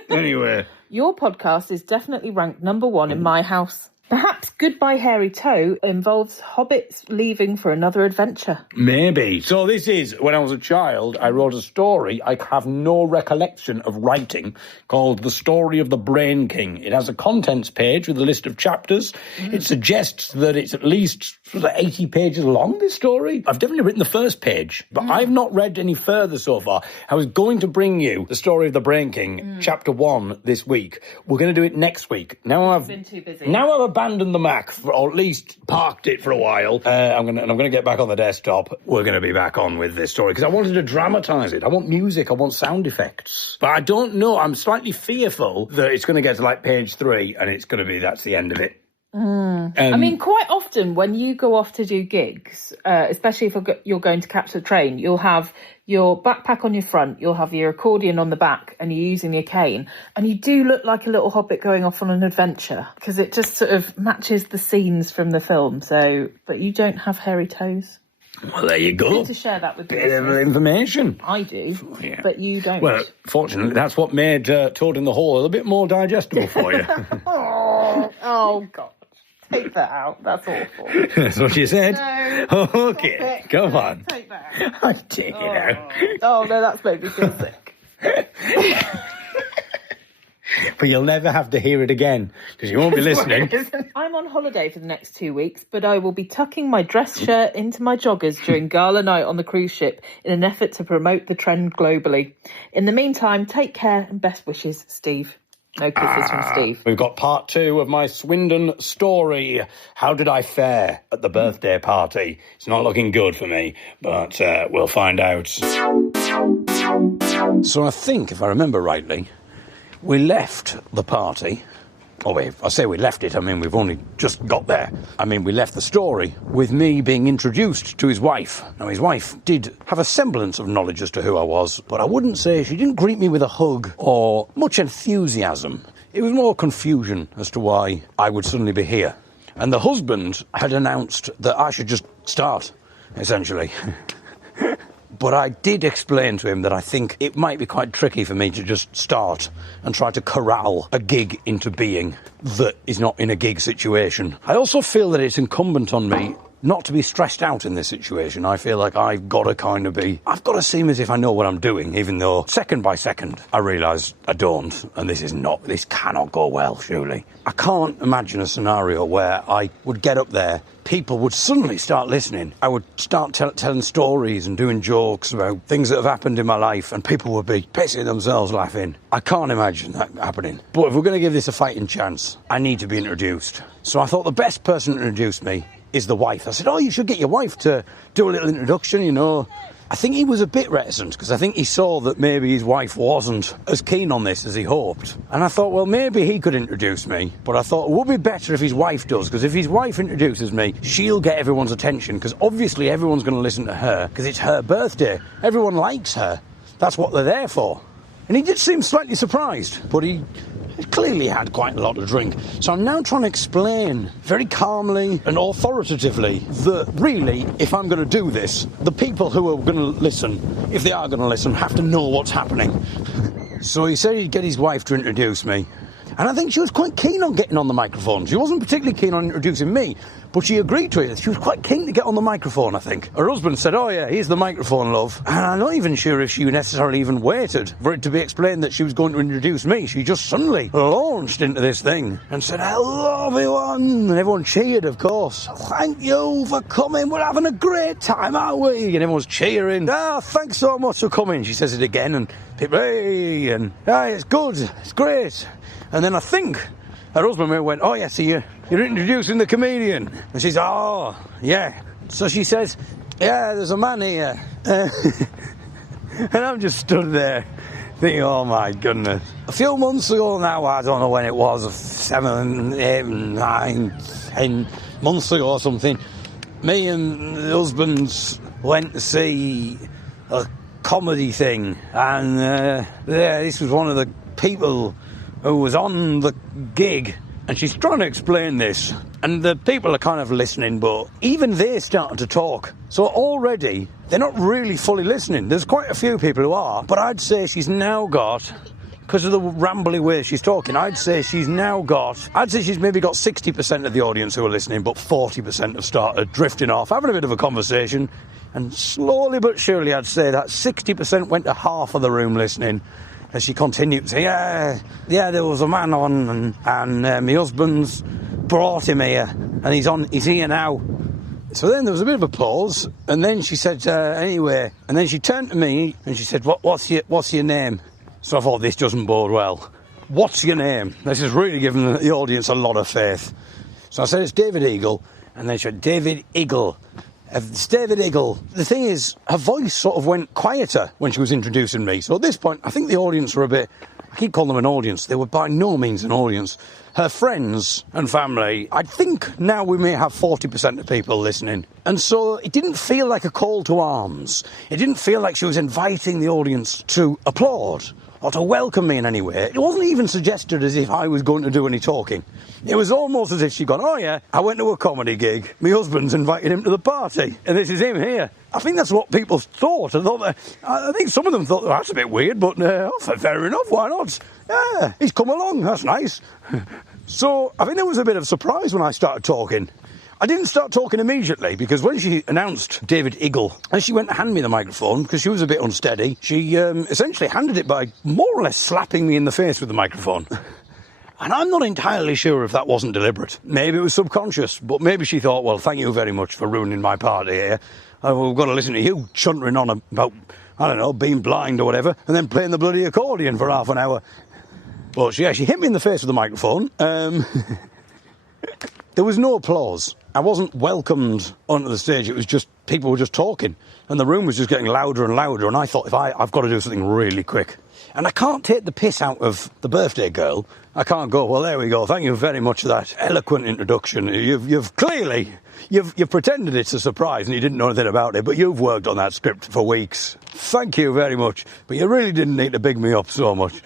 Anyway, your podcast is definitely ranked number 1 in my house. Perhaps Goodbye Hairy Toe involves hobbits leaving for another adventure. Maybe. So this is, when I was a child, I wrote a story I have no recollection of writing called The Story of the Brain King. It has a contents page with a list of chapters. It suggests that it's at least 80 pages long, this story. I've definitely written the first page, but I've not read any further so far. I was going to bring you The Story of the Brain King, chapter 1, this week. We're going to do it next week. Now I've been too busy. Now I've abandoned the Mac, or at least parked it for a while. I'm going to get back on the desktop. We're going to be back on with this story because I wanted to dramatise it. I want music. I want sound effects. But I don't know. I'm slightly fearful that it's going to get to like page 3 and it's going to be that's the end of it. I mean, quite often when you go off to do gigs, especially if you're going to catch the train, you'll have your backpack on your front, you'll have your accordion on the back, and you're using your cane. And you do look like a little hobbit going off on an adventure because it just sort of matches the scenes from the film. So, but you don't have hairy toes. Well, there you go. Good to share that with bit of information. I do, but you don't. Well, fortunately, that's what made Toad in the Hole a little bit more digestible for you. Oh, God. Take that out. That's awful. That's what you said. No. Okay, come on. Take that out. I take it out. Oh, no, that's made me feel sick. But you'll never have to hear it again because you won't be listening. I'm on holiday for the next 2 weeks, but I will be tucking my dress shirt into my joggers during gala night on the cruise ship in an effort to promote the trend globally. In the meantime, take care and best wishes, Steve. No kisses from Steve. We've got part 2 of my Swindon story. How did I fare at the birthday party? It's not looking good for me, but we'll find out. So I think, if I remember rightly, we left the party. Oh, wait, I say we left it, I mean, we've only just got there. I mean, we left the story with me being introduced to his wife. Now, his wife did have a semblance of knowledge as to who I was, but I wouldn't say she didn't greet me with a hug or much enthusiasm. It was more confusion as to why I would suddenly be here. And the husband had announced that I should just start, essentially. But I did explain to him that I think it might be quite tricky for me to just start and try to corral a gig into being that is not in a gig situation. I also feel that it's incumbent on me not to be stressed out in this situation. I feel like I've got to seem as if I know what I'm doing, even though second by second I realise I don't, and this cannot go well, surely. I can't imagine a scenario where I would get up there, people would suddenly start listening. I would start telling stories and doing jokes about things that have happened in my life, and people would be pissing themselves laughing. I can't imagine that happening. But if we're going to give this a fighting chance, I need to be introduced. So I thought the best person to introduce me is the wife. I said, oh, you should get your wife to do a little introduction, you know, I think he was a bit reticent because I think he saw that maybe his wife wasn't as keen on this as he hoped. And I thought, well, maybe he could introduce me. But I thought it would be better if his wife does, because if his wife introduces me, she'll get everyone's attention, because obviously everyone's going to listen to her because it's her birthday. Everyone likes her. That's what they're there for. And he did seem slightly surprised, but he clearly had quite a lot to drink. So I'm now trying to explain very calmly and authoritatively that really, if I'm going to do this, the people who are going to listen, if they are going to listen, have to know what's happening. So he said he'd get his wife to introduce me. And I think she was quite keen on getting on the microphone. She wasn't particularly keen on introducing me, but she agreed to it. She was quite keen to get on the microphone, I think. Her husband said, oh yeah, here's the microphone, love. And I'm not even sure if she necessarily even waited for it to be explained that she was going to introduce me. She just suddenly launched into this thing and said, hello everyone. And everyone cheered, of course. Thank you for coming. We're having a great time, aren't we? And everyone's cheering. Oh, thanks so much for coming. She says it again, and people, hey, and hey, it's good, it's great. And then I think her husband went, oh, yeah, so you're introducing the comedian. And she says, oh, yeah. So she says, yeah, there's a man here. And I'm just stood there thinking, oh, my goodness. A few months ago now, I don't know when it was, 7, 8, 9, 10 months ago or something, me and the husband went to see a comedy thing. And this was one of the people who was on the gig, and she's trying to explain this, and the people are kind of listening, but even they started to talk. So already, they're not really fully listening. There's quite a few people who are, but I'd say she's now got, because of the rambly way she's talking, I'd say she's maybe got 60% of the audience who are listening, but 40% have started drifting off, having a bit of a conversation, and slowly but surely I'd say that 60% went to half of the room listening. As she continued to say, yeah, there was a man on, and my husband's brought him here, and he's here now. So then there was a bit of a pause, and then she said, anyway, and then she turned to me, and she said, what's your name? So I thought, this doesn't bode well. What's your name? This is really giving the audience a lot of faith. So I said, it's David Eagle, and then she said, David Eagle. It's David Eagle. The thing is, her voice sort of went quieter when she was introducing me. So at this point, I think the audience were a bit... I keep calling them an audience. They were by no means an audience. Her friends and family, I think now we may have 40% of people listening. And so it didn't feel like a call to arms. It didn't feel like she was inviting the audience to applaud or to welcome me in any way. It wasn't even suggested as if I was going to do any talking. It was almost as if she'd gone, oh yeah, I went to a comedy gig. My husband's invited him to the party, and this is him here. I think that's what people thought. I think some of them thought, oh, that's a bit weird, but fair enough, why not? Yeah, he's come along, that's nice. So I think there was a bit of surprise when I started talking. I didn't start talking immediately, because when she announced David Eagle, and she went to hand me the microphone, because she was a bit unsteady, she essentially handed it by more or less slapping me in the face with the microphone. And I'm not entirely sure if that wasn't deliberate. Maybe it was subconscious, but maybe she thought, well, thank you very much for ruining my party here. We've got to listen to you chuntering on about, I don't know, being blind or whatever, and then playing the bloody accordion for half an hour. But she hit me in the face with the microphone. There was no applause. I wasn't welcomed onto the stage. It was just, people were just talking. And the room was just getting louder and louder. And I thought, I've got to do something really quick. And I can't take the piss out of the birthday girl. I can't go, well, there we go. Thank you very much for that eloquent introduction. You've clearly, you've pretended it's a surprise and you didn't know anything about it, but you've worked on that script for weeks. Thank you very much. But you really didn't need to big me up so much.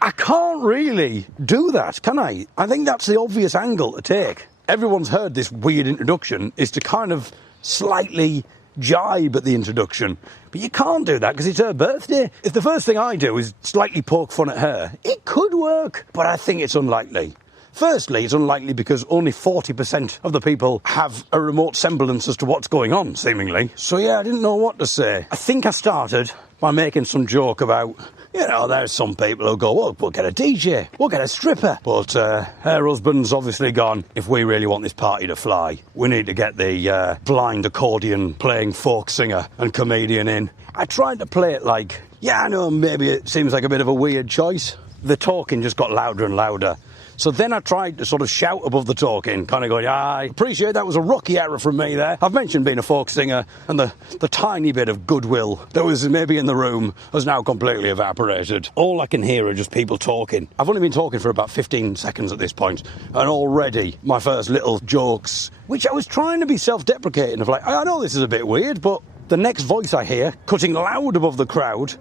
I can't really do that, can I? I think that's the obvious angle to take. Everyone's heard this weird introduction is to kind of slightly jibe at the introduction. But you can't do that because it's her birthday. If the first thing I do is slightly poke fun at her, it could work, but I think it's unlikely. Firstly, it's unlikely because only 40% of the people have a remote semblance as to what's going on, seemingly. So yeah, I didn't know what to say. I think I started by making some joke about, there's some people who go, well, we'll get a DJ, we'll get a stripper. But her husband's obviously gone, if we really want this party to fly, we need to get the blind accordion playing folk singer and comedian in. I tried to play it like, I know maybe it seems like a bit of a weird choice. The talking just got louder and louder. So then I tried to sort of shout above the talking, kind of going, I appreciate that was a rookie error from me there. I've mentioned being a folk singer, and the tiny bit of goodwill that was maybe in the room has now completely evaporated. All I can hear are just people talking. I've only been talking for about 15 seconds at this point, and already my first little jokes, which I was trying to be self-deprecating, of like, I know this is a bit weird, but the next voice I hear, cutting loud above the crowd,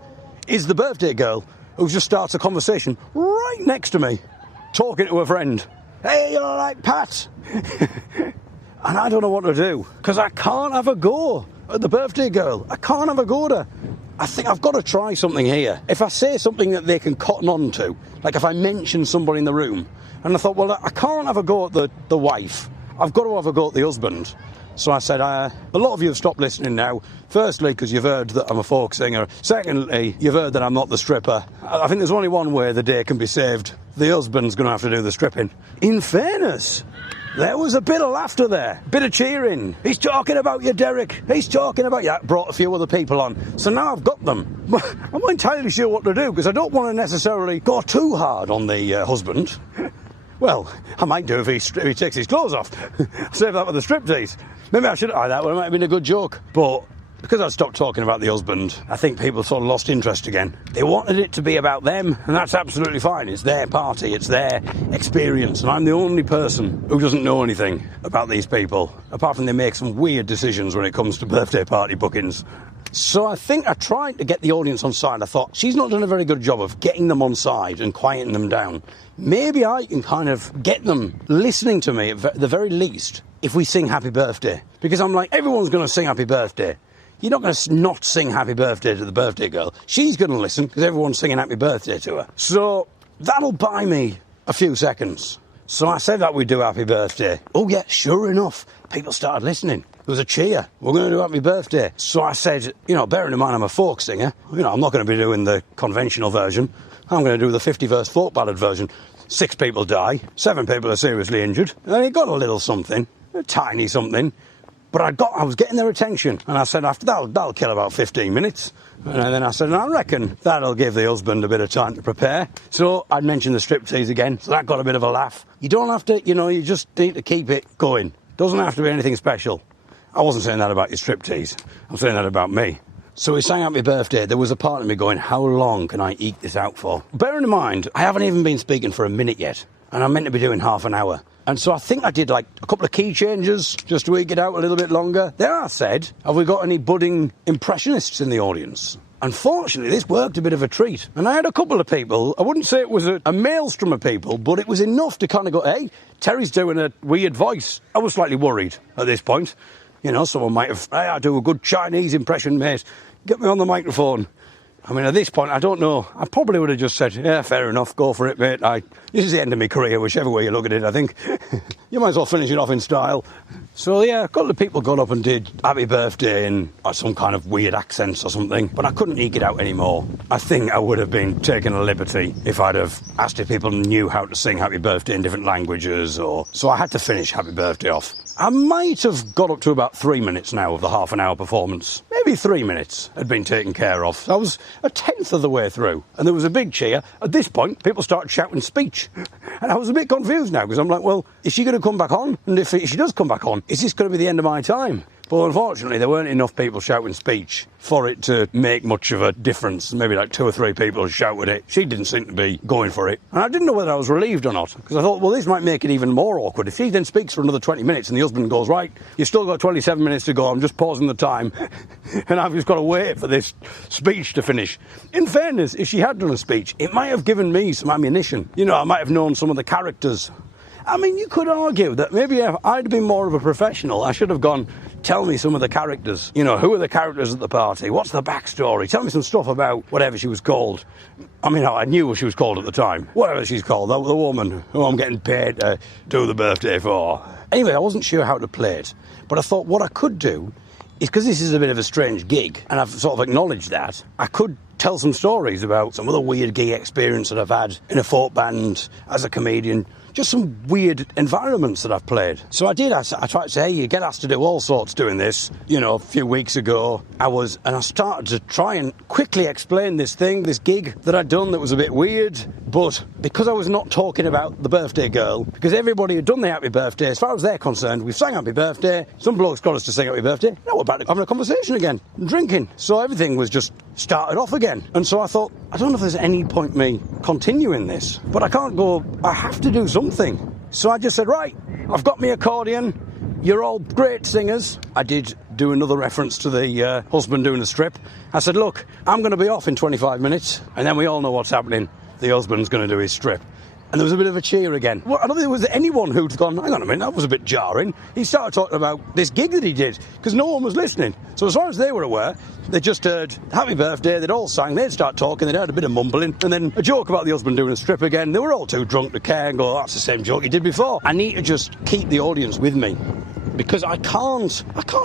is the birthday girl, who just starts a conversation right next to me, talking to a friend. Hey, you all right, Pat? And I don't know what to do, because I can't have a go at the birthday girl. I can't have a go at her. I think I've got to try something here. If I say something that they can cotton on to, like if I mention somebody in the room, and I thought, well, I can't have a go at the wife. I've got to have a go at the husband. So I said, a lot of you have stopped listening now. Firstly, because you've heard that I'm a folk singer. Secondly, you've heard that I'm not the stripper. I think there's only one way the day can be saved. The husband's going to have to do the stripping. In fairness, there was a bit of laughter there, bit of cheering. He's talking about you, Derek. He's talking about you. That brought a few other people on. So now I've got them. I'm not entirely sure what to do, because I don't want to necessarily go too hard on the husband. Well, I might do if he takes his clothes off. Save that for the striptease. Maybe I should that one. It might have been a good joke. But because I'd stopped talking about the husband, I think people sort of lost interest again. They wanted it to be about them, and that's absolutely fine. It's their party, it's their experience, and I'm the only person who doesn't know anything about these people, apart from they make some weird decisions when it comes to birthday party bookings. So I think I tried to get the audience on side. I thought, she's not done a very good job of getting them on side and quieting them down. Maybe I can kind of get them listening to me at the very least if we sing Happy Birthday. Because I'm like, everyone's going to sing Happy Birthday. You're not going to not sing Happy Birthday to the birthday girl. She's going to listen because everyone's singing Happy Birthday to her. So that'll buy me a few seconds. So I said that we'd do Happy Birthday. Oh yeah, sure enough, people started listening. There was a cheer. We're going to do Happy Birthday. So I said, bearing in mind I'm a folk singer, I'm not going to be doing the conventional version. I'm going to do the 50-verse folk ballad version. 6 people die, 7 people are seriously injured. And it got a little something, a tiny something. But I was getting their attention. And I said, after that'll kill about 15 minutes. And then I said, and I reckon that'll give the husband a bit of time to prepare. So I'd mentioned the striptease again. So that got a bit of a laugh. You don't have to, you just need to keep it going. Doesn't have to be anything special. I wasn't saying that about your striptease. I'm saying that about me. So we sang Happy Birthday. There was a part of me going, how long can I eke this out for? Bearing in mind, I haven't even been speaking for a minute yet. And I'm meant to be doing half an hour. And so I think I did like a couple of key changes just to eke it out a little bit longer. Then I said, have we got any budding impressionists in the audience? Unfortunately, this worked a bit of a treat. And I had a couple of people, I wouldn't say it was a maelstrom of people, but it was enough to kind of go, hey, Terry's doing a weird voice. I was slightly worried at this point. Someone might have, hey, I do a good Chinese impression, mate. Get me on the microphone. I mean, at this point, I don't know. I probably would have just said, yeah, fair enough, go for it, mate. This is the end of my career, whichever way you look at it, I think. You might as well finish it off in style. So, yeah, a couple of people got up and did Happy Birthday in some kind of weird accents or something, but I couldn't eke it out anymore. I think I would have been taking a liberty if I'd have asked if people knew how to sing Happy Birthday in different languages, so I had to finish Happy Birthday off. I might have got up to about 3 minutes now of the half-an-hour performance. Maybe 3 minutes had been taken care of. So I was a tenth of the way through, and there was a big cheer. At this point, people started shouting speech. And I was a bit confused now, because I'm like, well, is she going to come back on? And if she does come back on, is this going to be the end of my time? But unfortunately, there weren't enough people shouting speech for it to make much of a difference. Maybe like 2 or 3 people shouted it. She didn't seem to be going for it. And I didn't know whether I was relieved or not, because I thought, well, this might make it even more awkward. If she then speaks for another 20 minutes and the husband goes, right, you've still got 27 minutes to go, I'm just pausing the time, and I've just got to wait for this speech to finish. In fairness, if she had done a speech, it might have given me some ammunition. I might have known some of the characters. I mean, you could argue that maybe if I'd been more of a professional, I should have gone, tell me some of the characters. Who are the characters at the party? What's the backstory? Tell me some stuff about whatever she was called. I mean, I knew what she was called at the time. Whatever she's called, the woman who I'm getting paid to do the birthday for. Anyway, I wasn't sure how to play it, but I thought what I could do is, because this is a bit of a strange gig, and I've sort of acknowledged that, I could tell some stories about some of the weird gig experience that I've had in a folk band, as a comedian, just some weird environments that I've played. So I did. I tried to say, hey, you get asked to do all sorts doing this. A few weeks ago, and I started to try and quickly explain this gig that I'd done that was a bit weird. But because I was not talking about the birthday girl, because everybody had done the happy birthday, as far as they're concerned, we've sang happy birthday, some blokes got us to sing happy birthday, now we're back to having a conversation again, and drinking. So everything was just started off again. And so I thought, I don't know if there's any point me continuing this, but I can't go, I have to do something. So I just said, right, I've got my accordion, you're all great singers. I did do another reference to the husband doing the strip. I said, look, I'm going to be off in 25 minutes, and then we all know what's happening. The husband's going to do his strip. And there was a bit of a cheer again. Well, I don't think there was anyone who'd gone, hang on a minute, that was a bit jarring. He started talking about this gig that he did, because no one was listening. So as far as they were aware, they just heard happy birthday, they'd all sang, they'd start talking, they'd heard a bit of mumbling, and then a joke about the husband doing a strip again. They were all too drunk to care and go, oh, that's the same joke he did before. I need to just keep the audience with me, because I can't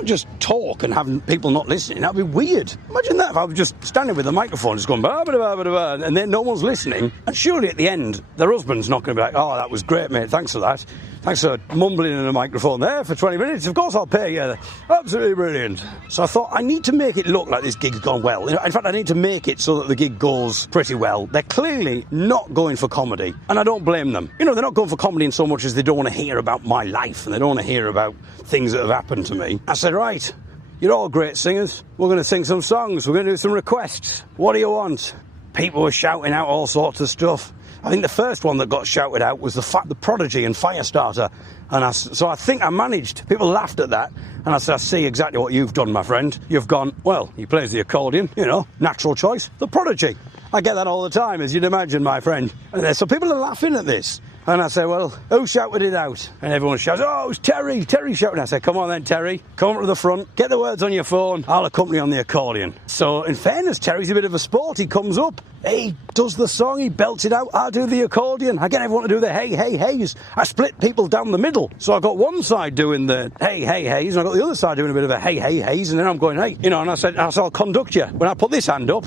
just talk and have people not listening. That'd be weird. Imagine that if I was just standing with the microphone just going bah, bah, bah, bah, bah, and then no one's listening. And surely at the end, their husband's not going to be like, oh, that was great, mate, thanks for that. Thanks for mumbling in a microphone there for 20 minutes. Of course I'll pay you. Absolutely brilliant. So I thought, I need to make it look like this gig's gone well. In fact, I need to make it so that the gig goes pretty well. They're clearly not going for comedy, and I don't blame them. You know, they're not going for comedy in so much as they don't want to hear about my life, and they don't want to hear about things that have happened to me. I said, right, you're all great singers. We're going to sing some songs. We're going to do some requests. What do you want? People were shouting out all sorts of stuff. I think the first one that got shouted out was the Prodigy and Firestarter. And so I think I managed. People laughed at that. And I said, I see exactly what you've done, my friend. You've gone, well, he plays the accordion, you know, natural choice. The Prodigy. I get that all the time, as you'd imagine, my friend. And so people are laughing at this. And I say, well, who shouted it out? And everyone shouts, oh, it was Terry. Terry shouted. I said, come on then, Terry. Come up to the front. Get the words on your phone. I'll accompany on the accordion. So, in fairness, Terry's a bit of a sport. He comes up. He does the song. He belts it out. I do the accordion. I get everyone to do the hey, hey, heys. I split people down the middle. So I got one side doing the hey, hey, heys, and I got the other side doing a bit of a hey, hey, heys. And then I'm going, hey, you know, and I said, I'll conduct you. When I put this hand up,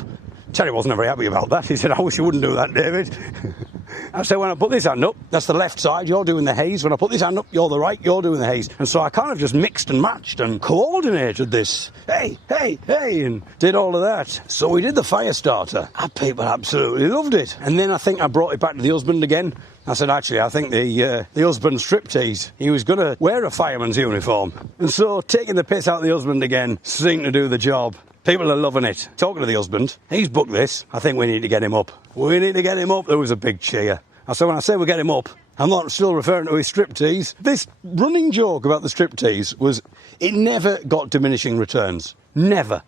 Terry wasn't very happy about that. He said, I wish you wouldn't do that, David. I said, when I put this hand up, that's the left side, you're doing the haze. When I put this hand up, you're the right, you're doing the haze. And so I kind of just mixed and matched and coordinated this. Hey, hey, hey, and did all of that. So we did the Firestarter. And people absolutely loved it. And then I think I brought it back to the husband again. I said, actually, I think the husband striptease, he was going to wear a fireman's uniform. And so taking the piss out of the husband again, seemed to do the job. People are loving it. Talking to the husband, he's booked this. I think we need to get him up. We need to get him up. There was a big cheer. I said, when I say we get him up, I'm not still referring to his striptease. This running joke about the striptease was, it never got diminishing returns. Never.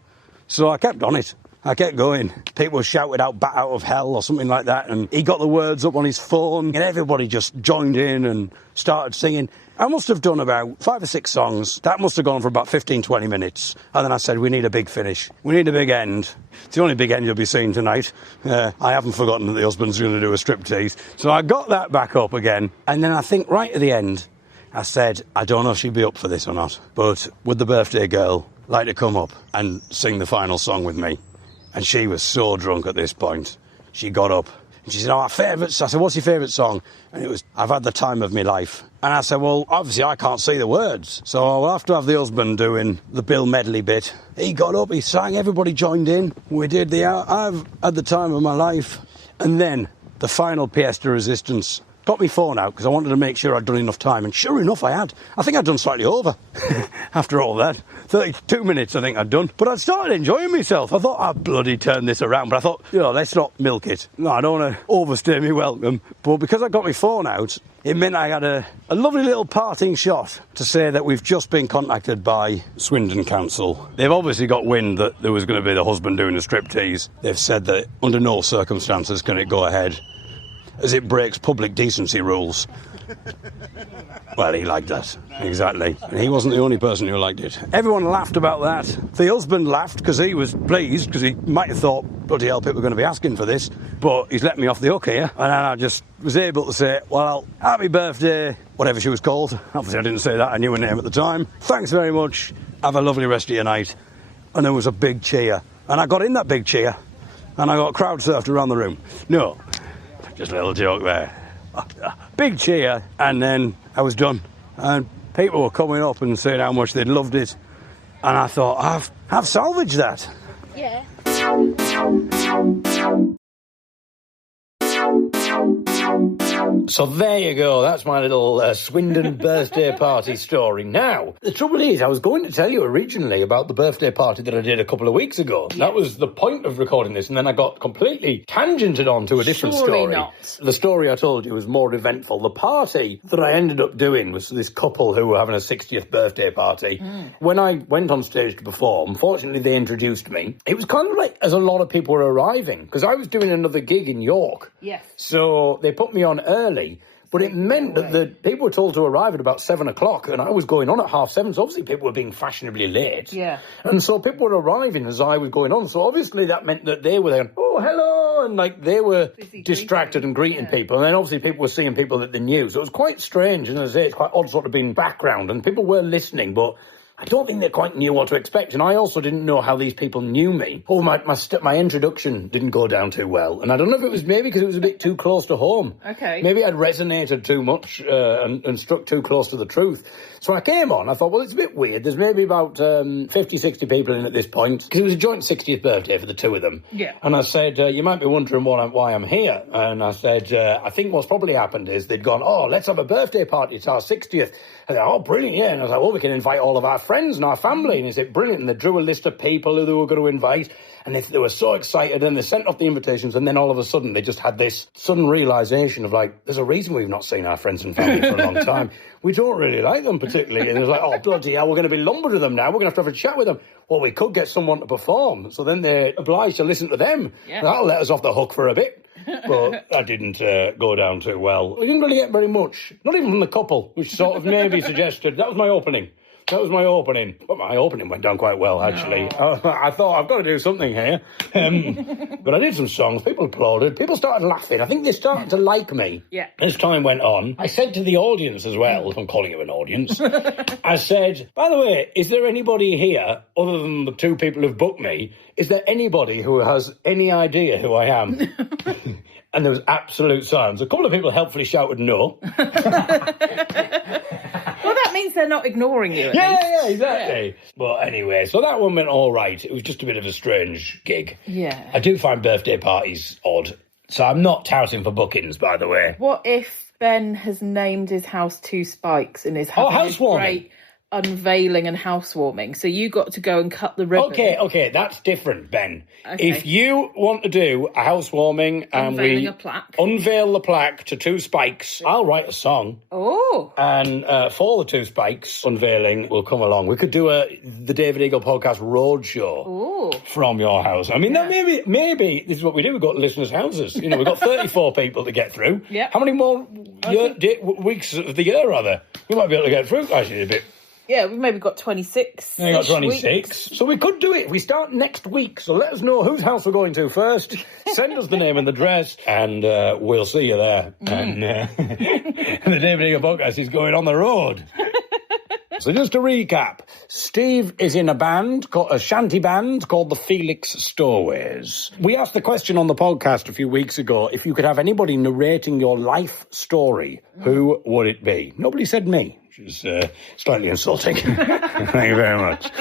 So I kept on it. I kept going. People shouted out "Bat Out of Hell" or something like that, and he got the words up on his phone, and everybody just joined in and started singing. I must have done about 5 or 6 songs. That must have gone for about 15, 20 minutes. And then I said, we need a big finish. We need a big end. It's the only big end you'll be seeing tonight. I haven't forgotten that the husband's going to do a striptease. So I got that back up again. And then I think right at the end, I said, I don't know if she'd be up for this or not, but would the birthday girl like to come up and sing the final song with me? And she was so drunk at this point. She got up and she said, oh, our favourites. I said, what's your favourite song? And it was, I've had the time of my life. And I said, well, obviously I can't see the words, so I'll have to have the husband doing the Bill Medley bit. He got up, he sang, everybody joined in. We did the I've had the time of my life. And then the final pièce de résistance. Got my phone out because I wanted to make sure I'd done enough time, and sure enough I had. I think I'd done slightly over after all that. 32 minutes I think I'd done. But I'd started enjoying myself. I thought I'd bloody turn this around, but I thought, you know, let's not milk it. No, I don't want to overstay my welcome. But because I got my phone out, it meant I had a lovely little parting shot to say that we've just been contacted by Swindon Council. They've obviously got wind that there was going to be the husband doing a striptease. They've said that under no circumstances can it go ahead, as it breaks public decency rules. Well, he liked that, exactly. And he wasn't the only person who liked it. Everyone laughed about that. The husband laughed because he was pleased, because he might have thought, bloody hell, people are going to be asking for this. But he's let me off the hook here. And then I just was able to say, well, happy birthday, whatever she was called. Obviously, I didn't say that. I knew her name at the time. Thanks very much. Have a lovely rest of your night. And there was a big cheer. And I got in that big cheer, and I got crowd surfed around the room. No. Just a little joke there. Big cheer, and then I was done. And people were coming up and saying how much they'd loved it. And I thought, I've salvaged that. Yeah. So there you go. That's my little Swindon birthday party story. Now, the trouble is, I was going to tell you originally about the birthday party that I did a couple of weeks ago. Yeah. That was the point of recording this, and then I got completely tangented on to a different story. Not. The story I told you was more eventful. The party that I ended up doing was this couple who were having a 60th birthday party. When I went on stage to perform, fortunately they introduced me. It was kind of like as a lot of people were arriving, because I was doing another gig in York. Yes. So they put me on early. But it meant that the people were told to arrive at about 7 o'clock, and I was going on at 7:30, so obviously people were being fashionably late. Yeah. And so people were arriving as I was going on, so obviously that meant that they were there, oh, hello, and like they were distracted and greeting people, and then obviously people were seeing people that they knew, so it was quite strange, and as I say, it's quite odd sort of being background, and people were listening, but I don't think they quite knew what to expect, and I also didn't know how these people knew me. Oh, my introduction didn't go down too well, and I don't know if it was maybe because it was a bit too close to home. Okay. Maybe I'd resonated too much and struck too close to the truth. So I came on, I thought, well, it's a bit weird. There's maybe about 50, 60 people in at this point, because it was a joint 60th birthday for the two of them. Yeah. And I said, you might be wondering why I'm here. And I said, I think what's probably happened is they'd gone, oh, let's have a birthday party. It's our 60th. I said, oh, brilliant, yeah. And I was like, well, we can invite all of our friends and our family. And he said, brilliant. And they drew a list of people who they were going to invite. And they were so excited, and they sent off the invitations, and then all of a sudden they just had this sudden realisation of, like, there's a reason we've not seen our friends and family for a long time. We don't really like them particularly. And it was like, oh, bloody hell, we're going to be lumbered with them now. We're going to have a chat with them. Well, we could get someone to perform. So then they're obliged to listen to them. Yeah. That'll let us off the hook for a bit. But that didn't go down too well. We didn't really get very much, not even from the couple, which sort of maybe suggested, that was my opening. That was my opening. But my opening went down quite well, actually. No. I thought, I've got to do something here. But I did some songs. People applauded. People started laughing. I think they started to like me. Yeah. As time went on, I said to the audience as well, if I'm calling it an audience, I said, by the way, is there anybody here, other than the two people who've booked me, is there anybody who has any idea who I am? And there was absolute silence. A couple of people helpfully shouted no. Well, that means they're not ignoring you. Yeah, exactly. Yeah. But anyway, so that one went all right. It was just a bit of a strange gig. Yeah. I do find birthday parties odd. So I'm not touting for bookings, by the way. What if Ben has named his house Two Spikes and is having housewarming. Great unveiling and housewarming, so you got to go and cut the ribbon? Okay, that's different, Ben. Okay. If you want to do a housewarming and we unveil the plaque to Two Spikes, I'll write a song. Oh. And for the Two Spikes unveiling, we'll come along. We could do the David Eagle Podcast roadshow from your house. I mean, now maybe this is what we do. We've got listeners' houses. You know, we've got 34 people to get through. Yep. How many more weeks of the year are there? We might be able to get through actually a bit. Yeah, we've maybe got 26. Yeah, got 26. Weeks. So we could do it. We start next week. So let us know whose house we're going to first. Send us the name and the address, and we'll see you there. And the David Eagle Podcast is going on the road. So just to recap, Steve is in a shanty band called the Felix Stowaways. We asked the question on the podcast a few weeks ago, if you could have anybody narrating your life story, who would it be? Nobody said me, which is slightly insulting. Thank you very much.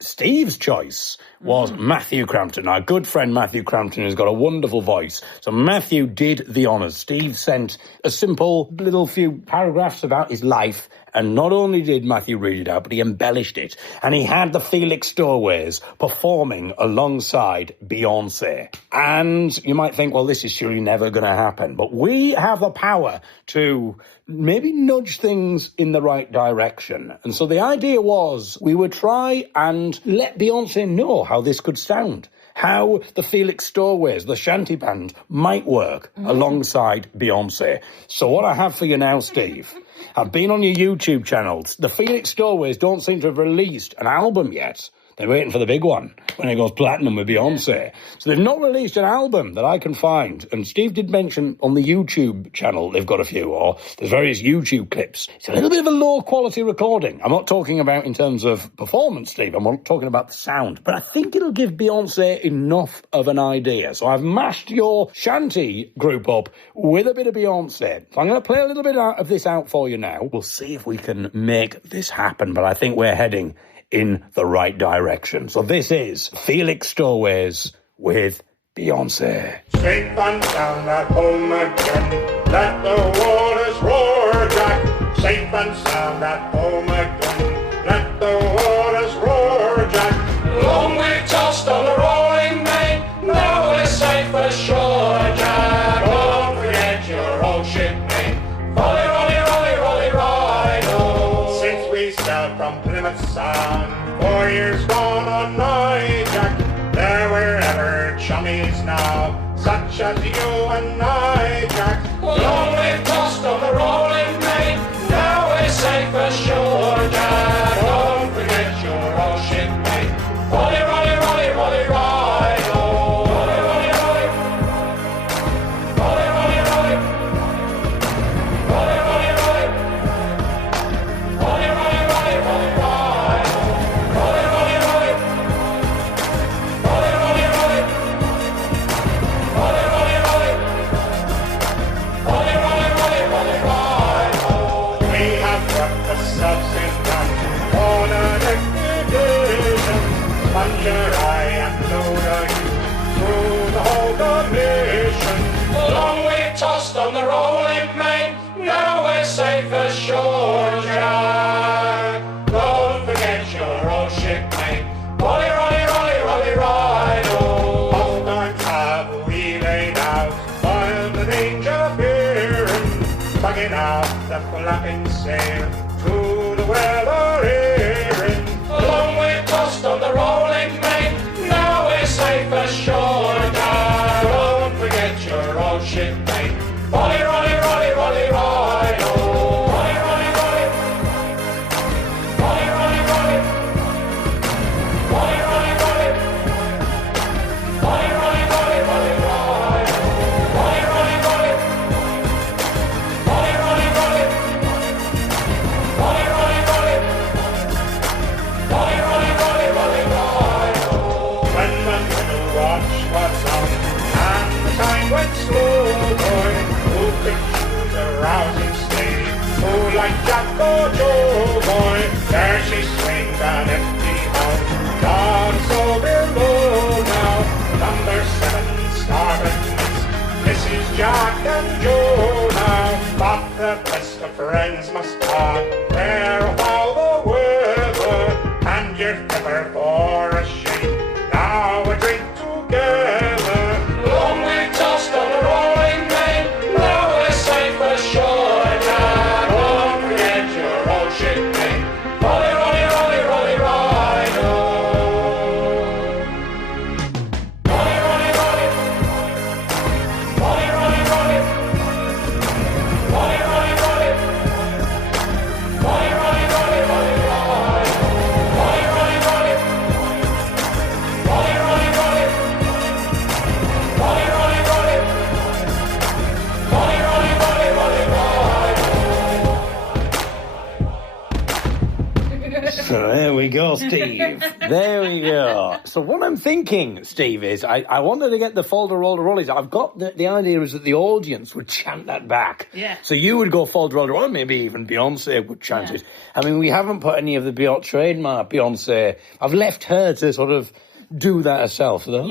Steve's choice was Matthew Crampton. Our good friend Matthew Crampton has got a wonderful voice. So Matthew did the honours. Steve sent a simple little few paragraphs about his life, and not only did Matthew read it out, but he embellished it. And he had the Felix Stowaways performing alongside Beyoncé. And you might think, well, this is surely never going to happen. But we have the power to maybe nudge things in the right direction. And so the idea was we would try and let Beyoncé know how this could sound, how the Felix Stowaways, the shanty band, might work alongside Beyoncé. So what I have for you now, Steve, I've been on your YouTube channels. The Felix Stowaways don't seem to have released an album yet. They're waiting for the big one when it goes platinum with Beyoncé. So they've not released an album that I can find. And Steve did mention on the YouTube channel they've got a few, or there's various YouTube clips. It's a little bit of a low-quality recording. I'm not talking about in terms of performance, Steve. I'm not talking about the sound. But I think it'll give Beyoncé enough of an idea. So I've mashed your shanty group up with a bit of Beyoncé. So I'm going to play a little bit of this out for you now. We'll see if we can make this happen. But I think we're heading in the right direction. So this is Felix Stowaways with Beyoncé. Straight on down that home again. Let the waters roar, Jack, safe and sound at home again. Let the waters roar, Jack. Long we've tossed on the rolling main, now we're safe ashore, Jack. Don't forget your old shipmate. Rolly, rolly, rolly, rolly, ride-o. Since we sailed from Plymouth Sound, 4 years gone on nigh, Jack, there we're ever chummies now, such as you and I, Jack. Long we've tossed on the rolling main, now we're safe ashore, Jack. Don't forget your old shipmate. Rolly, rolly, rolly, rolly, ride-o. Rolly, rolly, rolly. Rolly, rolly, rolly. Rolly, rolly, rolly. Rolly, rolly, rolly, rolly, ride-o. Rolly, rolly, rolly. Rolly, rolly, rolly. Rolly, rolly, rolly. Rolly, rolly, rolly, rolly, ride-o. We have worked ourselves in front on an expedition. Sponge your eye and load you through the whole commission. Long we've tossed on the rolling main, now we're safe ashore, Jack. Don't forget your old shipmate. Rolly, rolly, rolly, rolly, ride-o. Oft times have we laid out while the danger fearing, tugging out the flapping sail through the weather earing. Long we've tossed on the rolling main, now we're safe ashore, Jack. Don't forget your old shipmate. Rolly, rolly, rolly, rolly, ride-o. Rolly, rolly, rolly. Rolly, rolly, rolly. Rolly, rolly, rolly. Rolly, rolly, rolly, rolly, ride-o. Rolly, rolly, rolly. Rolly, rolly, rolly. Rolly, rolly, rolly. Rolly, rolly, rolly, rolly, ride-o. When the middle watch was on and the time went slow, boy, who could choose a rousing stay? Who like Jack or Joe, boy? There she swings an empty mouth, down so below now. Number 7, starboard miss, Mrs. Jack and Joe now. But the best of friends must part, fair while the weather, and your pepper for a shake. Now we drink together. Long we've tossed on the rolling main, now we're safe ashore, Jack. Don't forget your old shipmate. Rolly, rolly, rolly, rolly, ride-o. Rolly, rolly, rolly. Rolly, rolly, rolly. Rolly, rolly, rolly. Rolly, rolly, rolly, rolly, ride-o. Rolly, rolly, rolly. Rolly, rolly, rolly. Rolly, rolly, rolly. Rolly, rolly, rolly, rolly, ride-o. So there we go, Steve. There we go. So what I'm thinking, Steve, is I wanted to get the folder roller rollies. I've got the idea is that the audience would chant that back. Yeah. So you would go folder roller, or maybe even Beyonce would chant it. I mean, we haven't put any of the trademark Beyonce. I've left her to sort of do that herself. All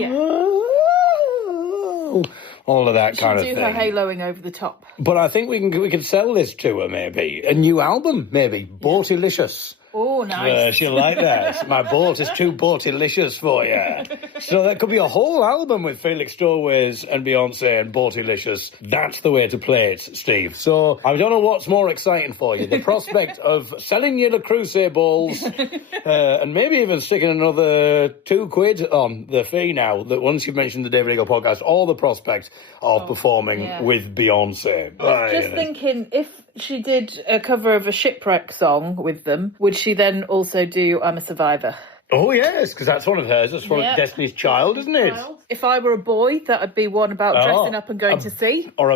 of that kind of thing. She'll do her haloing over the top. But I think we can sell this to her, maybe. A new album, maybe. Boatylicious. Oh, nice. She'll like that. My boat is too boatylicious for you. So that could be a whole album with Felix Stowaways and Beyonce and Boatylicious. That's the way to play it, Steve. So I don't know what's more exciting for you. The prospect of selling you the Creuset balls and maybe even sticking another £2 on the fee now, that once you've mentioned the David Eagle podcast, or the prospect of performing with Beyonce. Just thinking, if she did a cover of a shipwreck song with them, would she then also do I'm a Survivor? Oh, yes, because that's one of hers. That's one of Destiny's Child, isn't it? If I were a boy, that would be one about dressing up and going to sea. Or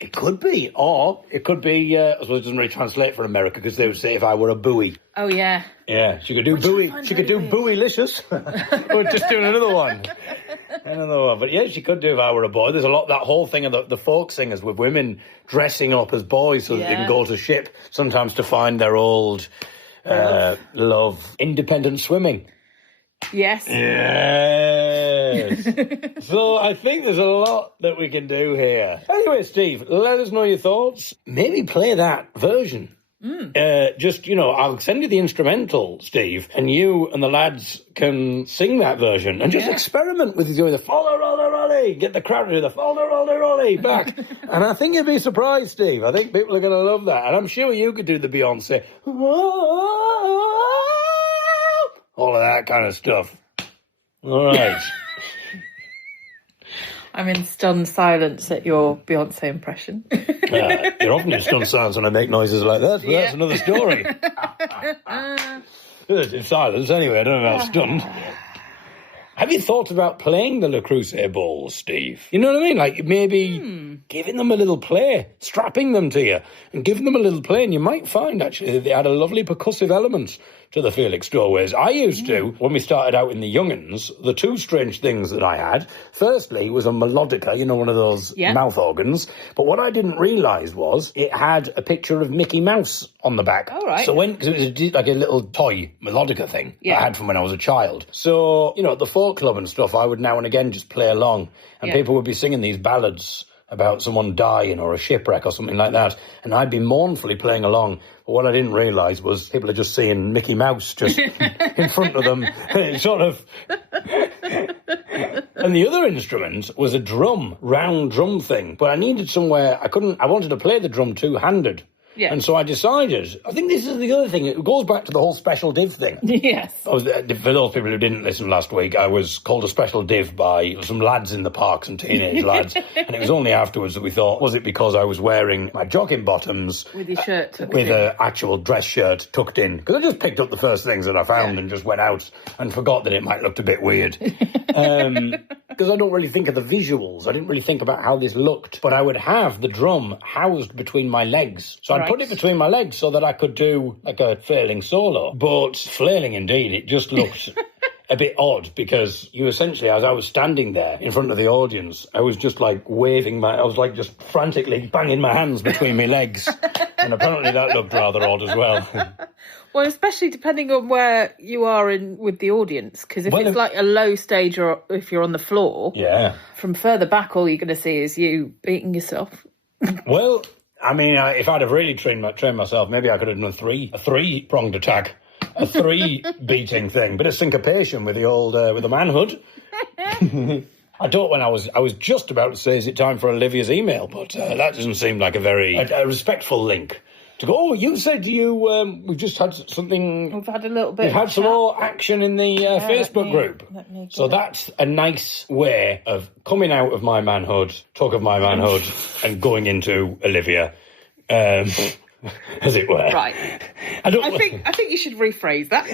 it could be, I suppose it doesn't really translate for America, because they would say if I were a buoy. Oh, yeah. Yeah, she could do buoy. She could do buoylicious. We're just doing another one. But yeah, she could do if I were a boy. There's a lot, that whole thing of the folk singers with women dressing up as boys so that they can go to ship, sometimes to find their old love. Independent swimming. Yes. Yes. So I think there's a lot that we can do here. Anyway, Steve, let us know your thoughts. Maybe play that version. I'll send you the instrumental, Steve, and you and the lads can sing that version and just experiment with doing the folder, roller, rolly, get the crowd to do the folder, roller, rolly back. And I think you'd be surprised, Steve. I think people are going to love that. And I'm sure you could do the Beyoncé. All of that kind of stuff. All right. I'm in stunned silence at your Beyoncé impression. You're often in stunned silence when I make noises like that, but that's another story. It's in silence anyway, I don't know about stunned. Have you thought about playing the Le Creuset balls, Steve? You know what I mean? Like maybe giving them a little play, strapping them to you and giving them a little play, and you might find actually that they had a lovely percussive element to the Felix Doorways. I used to, when we started out in the young'uns, the two strange things that I had, firstly, was a melodica, one of those mouth organs, but what I didn't realise was it had a picture of Mickey Mouse on the back. Oh, right. So because it was like a little toy melodica thing that I had from when I was a child. So, at the folk club and stuff, I would now and again just play along, and people would be singing these ballads about someone dying or a shipwreck or something like that, and I'd be mournfully playing along. But what I didn't realise was people are just seeing Mickey Mouse just in front of them, sort of. And the other instrument was a round drum thing, but I needed somewhere, I wanted to play the drum two-handed. Yeah. And so I decided, I think this is the other thing, it goes back to the whole special div thing. Yes. For those people who didn't listen last week, I was called a special div by some lads in the park, some teenage lads, and it was only afterwards that we thought, was it because I was wearing my jogging bottoms with your shirt tucked with an actual dress shirt tucked in? Because I just picked up the first things that I found and just went out and forgot that it might look a bit weird. Because I don't really think of the visuals. I didn't really think about how this looked. But I would have the drum housed between my legs. So I'd put it between my legs so that I could do like a flailing solo. But flailing indeed, it just looked a bit odd because you essentially, as I was standing there in front of the audience, I was just like I was like just frantically banging my hands between my legs. And apparently that looked rather odd as well. Well, especially depending on where you are with the audience, because if it's like a low stage or if you're on the floor, from further back, all you're going to see is you beating yourself. Well, I mean, if I'd have really trained myself, maybe I could have done a three-pronged attack, a three-beating thing, bit of syncopation with the old with the manhood. I was just about to say, is it time for Olivia's email? But that doesn't seem like a respectful link. To go, oh, you said we've just had something... We've had a little bit... We've had some more action in the Facebook group. So that's a nice way of coming out of my manhood, talk of my manhood, and going into Olivia, as it were. Right. I think you should rephrase that.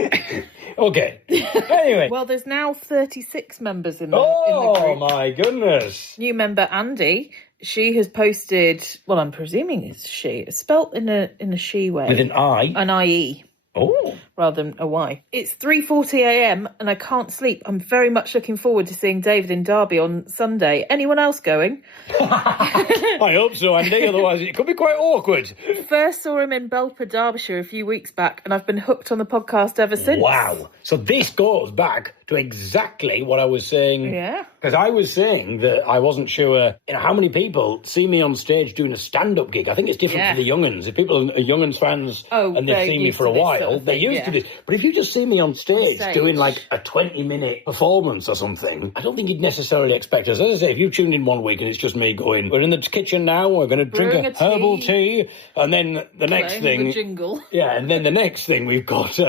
Okay. Anyway. Well, there's now 36 members in the group. Oh, my goodness. New member, Andy... She has posted, well, I'm presuming it's she. It's spelt in a she way. With an I? An I-E. Oh. Rather than a Y. It's 3:40 a.m. and I can't sleep. I'm very much looking forward to seeing David in Derby on Sunday. Anyone else going? I hope so, Andy. Otherwise it could be quite awkward. First saw him in Belper, Derbyshire a few weeks back, and I've been hooked on the podcast ever since. Wow. So this goes back to exactly what I was saying. Yeah. Because I was saying that I wasn't sure how many people see me on stage doing a stand-up gig. I think it's different for the young'uns. If people are young'uns fans and they've seen me for a while, they're used to this. But if you just see me on stage doing like a 20-minute performance or something, I don't think you'd necessarily expect us. As I say, if you tuned in one week and it's just me going, we're in the kitchen now, we're going to drink a herbal tea, and then the next thing... the jingle. Yeah, and then the next thing we've got...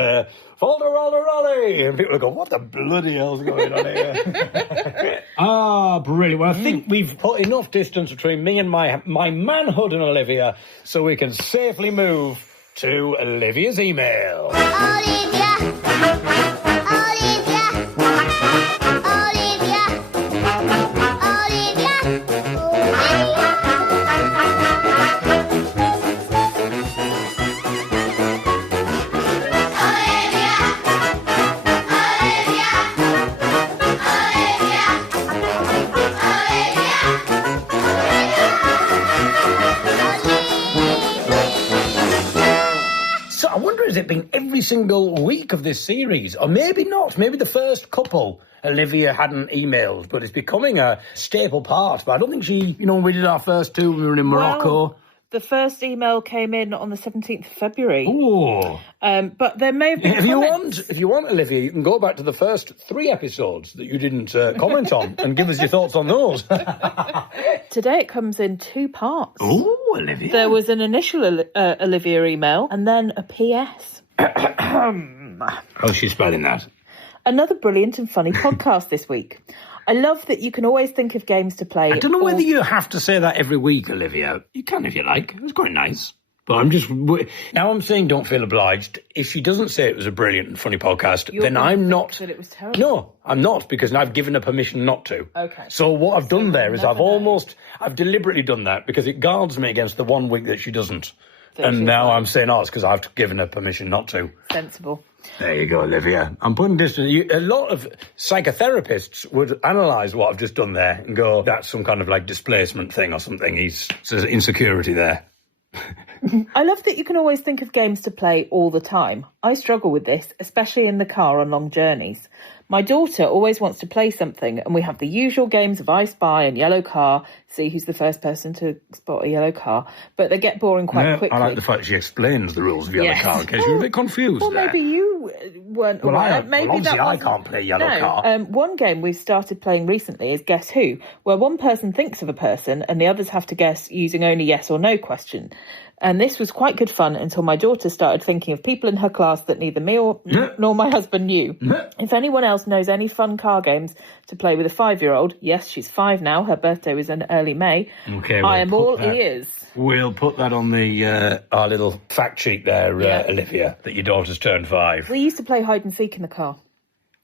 Folder, roller, rolly! And people are going, what the bloody hell's going on here? Brilliant. Well, I think we've put enough distance between me and my manhood and Olivia so we can safely move to Olivia's email. Has it been every single week of this series? Or maybe not. Maybe the first couple Olivia hadn't emailed, but it's becoming a staple part. But I don't think she, when we did our first two, we were in Morocco. Well, the first email came in on the 17th of February. Ooh. But there may have been If you want, Olivia, you can go back to the first 3 episodes that you didn't comment on and give us your thoughts on those. Today it comes in 2 parts. Ooh, Olivia. There was an initial Olivia email and then a PS. How's she spelling that? Another brilliant and funny podcast this week. I love that you can always think of games to play. I don't know whether you have to say that every week, Olivia. You can if you like. It's quite nice. But now I'm saying don't feel obliged. If she doesn't say it was a brilliant and funny podcast, then I'm not. That it was terrible. No, I'm not, because I've given her permission not to. Okay. So what I've done there is I've deliberately done that because it guards me against the one week that she doesn't. And now I'm saying, it's because I've given her permission not to. Sensible. There you go, Olivia. I'm putting this... A lot of psychotherapists would analyse what I've just done there and go, that's some kind of, displacement thing or something. There's insecurity there. I love that you can always think of games to play all the time. I struggle with this, especially in the car on long journeys. My daughter always wants to play something, and we have the usual games of I Spy and Yellow Car, see who's the first person to spot a yellow car, but they get boring quite quickly. I like the fact she explains the rules of Yellow Car, in case you're a bit confused there. Maybe you weren't aware. I can't play Yellow Car. One game we've started playing recently is Guess Who, where one person thinks of a person and the others have to guess using only yes or no question. And this was quite good fun until my daughter started thinking of people in her class that neither me nor my husband knew. If anyone else knows any fun car games to play with a 5-year-old, yes, she's 5 now, her birthday was in early May, okay, I am all ears. We'll put that on the our little fact sheet there, Olivia, that your daughter's turned 5. We used to play hide and seek in the car.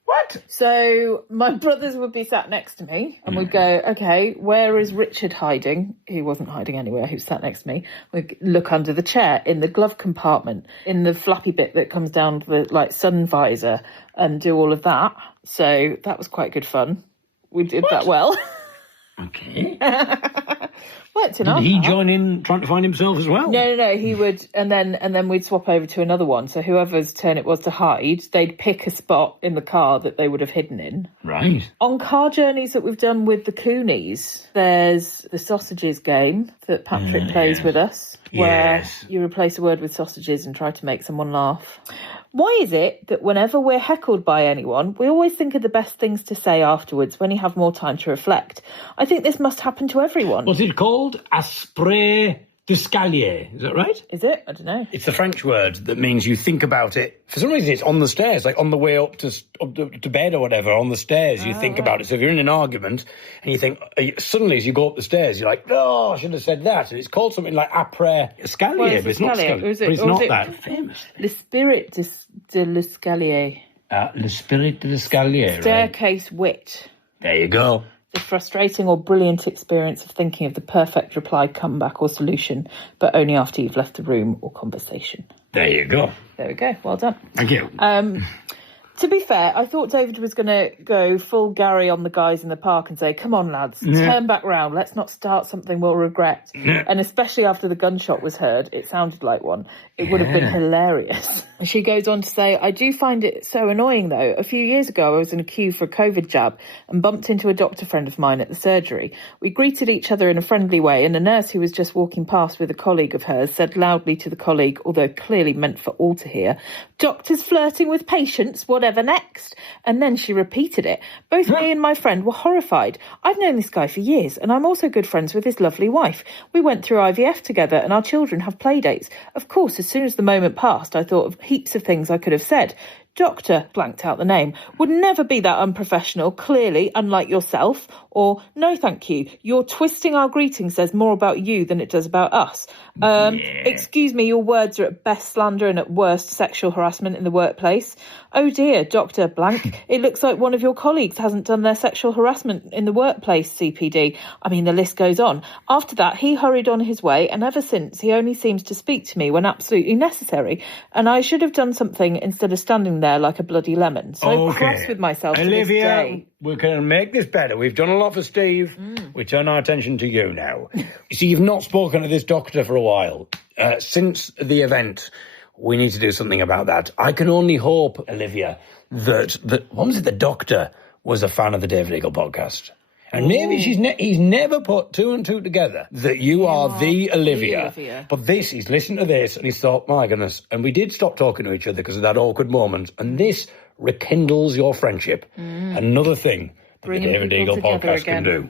What? So my brothers would be sat next to me and we'd go, okay, where is Richard hiding? He wasn't hiding anywhere, he was sat next to me. We'd look under the chair, in the glove compartment, in the flappy bit that comes down the sun visor, and do all of that. So that was quite good fun. We did that well. Okay. Did he join in trying to find himself as well? No, he would, and then we'd swap over to another one. So whoever's turn it was to hide, they'd pick a spot in the car that they would have hidden in. Right. On car journeys that we've done with the Coonies, there's the sausages game that Patrick plays with us, where you replace a word with sausages and try to make someone laugh. Why is it that whenever we're heckled by anyone, we always think of the best things to say afterwards when you have more time to reflect? I think this must happen to everyone. What's it called? Aspre d'escalier. Is that right? Is it? I don't know. It's the French word that means you think about it. For some reason, it's on the stairs, like on the way up to bed or whatever, on the stairs, you think about it. So if you're in an argument and you think, suddenly as you go up the stairs, you're like, I should have said that. And it's called something like après escalier, but it's not escalier. But it's not that famous. Le spirit de l'escalier. Le spirit de l'escalier, Staircase wit. There you go. The frustrating or brilliant experience of thinking of the perfect reply, comeback or solution, but only after you've left the room or conversation. There you go. There we go. Well done. Thank you. To be fair, I thought David was going to go full Gary on the guys in the park and say, come on, lads, turn back round. Let's not start something we'll regret. And especially after the gunshot was heard, it sounded like one. It would have been hilarious. And she goes on to say, I do find it so annoying, though. A few years ago, I was in a queue for a COVID jab and bumped into a doctor friend of mine at the surgery. We greeted each other in a friendly way, and a nurse who was just walking past with a colleague of hers said loudly to the colleague, although clearly meant for all to hear, "Doctors flirting with patients, whatever next?" And then she repeated it. Both me and my friend were horrified. I've known this guy for years, and I'm also good friends with his lovely wife. We went through IVF together, and our children have play dates. Of course, as soon as the moment passed, I thought of heaps of things I could have said. Doctor, blanked out the name, would never be that unprofessional, clearly, unlike yourself. Or, no thank you, your twisting our greeting says more about you than it does about us. Excuse me, your words are at best slander and at worst sexual harassment in the workplace. Oh dear, Dr. Blank, it looks like one of your colleagues hasn't done their sexual harassment in the workplace, CPD. I mean, the list goes on. After that, he hurried on his way, and ever since, he only seems to speak to me when absolutely necessary. And I should have done something instead of standing there like a bloody lemon. So cross with myself to this day. We're going to make this better. We've done a lot for Steve. We turn our attention to you now. You see, you've not spoken to this doctor for a while. Since the event, we need to do something about that. I can only hope, Olivia, that what was it the doctor was a fan of the David Eagle podcast. And maybe he's never put two and two together that you are the Olivia. But he's listened to this and he's thought, my goodness. And we did stop talking to each other because of that awkward moment. And this rekindles your friendship. Another thing that the David Eagle podcast can do.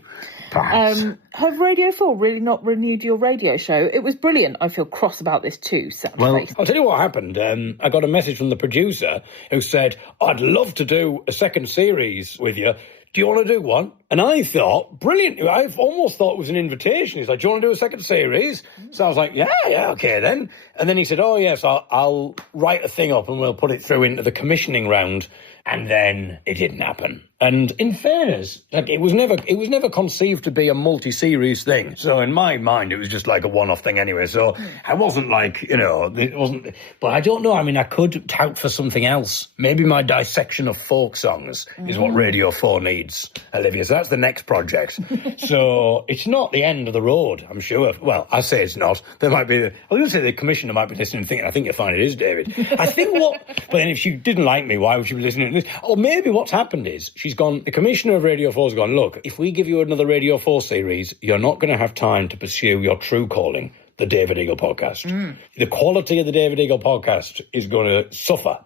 Have Radio 4 really not renewed your radio show? It was brilliant. I feel cross about this too, sad face. I'll tell you what happened. I got a message from the producer who said, I'd love to do a second series with you. Do you want to do one? And I thought, brilliant. I almost thought it was an invitation. He's like, do you want to do a second series? So I was like, yeah, okay then. And then he said, oh, yes, I'll write a thing up and we'll put it through into the commissioning round. And then it didn't happen. And in fairness, like it was never conceived to be a multi-series thing. So in my mind, it was just like a one-off thing anyway. So I wasn't like, it wasn't. But I don't know. I mean, I could tout for something else. Maybe my dissection of folk songs is what Radio 4 needs, Olivia. So that's the next project. So it's not the end of the road, I'm sure. Well, I say it's not. There might be. I was going to say the commissioner might be listening and thinking, I think you'll find it is, David. I think But then if she didn't like me, why would she be listening to this? Or maybe what's happened is the commissioner of Radio 4 has gone, look, if we give you another Radio 4 series, you're not going to have time to pursue your true calling, the David Eagle podcast. The quality of the David Eagle podcast is going to suffer.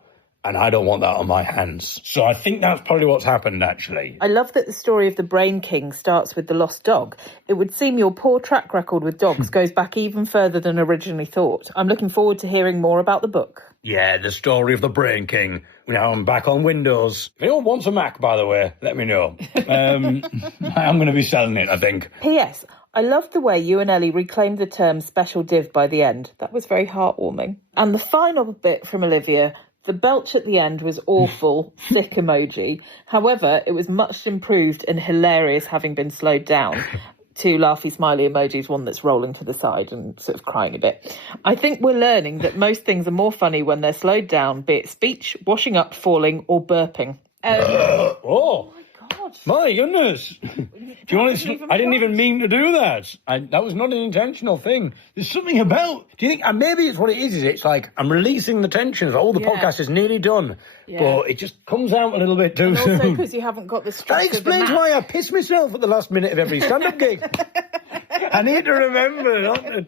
And I don't want that on my hands. So I think that's probably what's happened, actually. I love that the story of the Brain King starts with the lost dog. It would seem your poor track record with dogs goes back even further than originally thought. I'm looking forward to hearing more about the book. Yeah, the story of the Brain King. Now I'm back on Windows. If anyone wants a Mac, by the way, let me know. I'm going to be selling it, I think. P.S. I loved the way you and Ellie reclaimed the term special div by the end. That was very heartwarming. And the final bit from Olivia... The belch at the end was awful, sick emoji. However, it was much improved and hilarious having been slowed down. 2 laughy smiley emojis, one that's rolling to the side and sort of crying a bit. I think we're learning that most things are more funny when they're slowed down, be it speech, washing up, falling or burping. Oh my God. My goodness. Do you want to, I didn't even mean to do that. That was not an intentional thing. There's something about... Do you think... And maybe it's what it is it's like I'm releasing the tension of, the podcast is nearly done. Yeah. But it just comes out a little bit too soon. Also because you haven't got the stress. That explains why I piss myself at the last minute of every stand-up gig. I need to remember.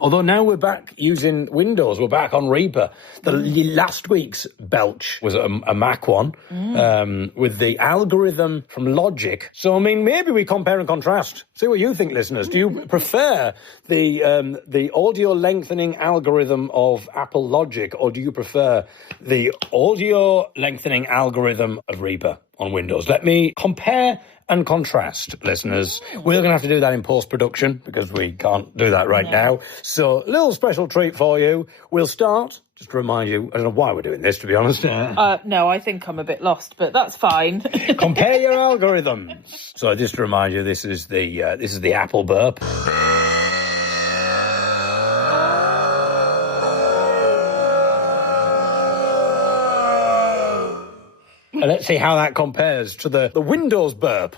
Although now we're back using Windows, we're back on Reaper. The last week's belch was a Mac one with the algorithm from Logic. So, I mean, maybe we compare and contrast. See what you think, listeners. Do you prefer the audio lengthening algorithm of Apple Logic, or do you prefer the audio lengthening algorithm of Reaper on Windows? Let me compare and contrast, listeners. We're going to have to do that in post-production because we can't do that right now. So, a little special treat for you. We'll start, just to remind you, I don't know why we're doing this, to be honest. No, I think I'm a bit lost, but that's fine. Compare your algorithms. So, just to remind you, this is the Apple burp. Let's see how that compares to the Windows burp.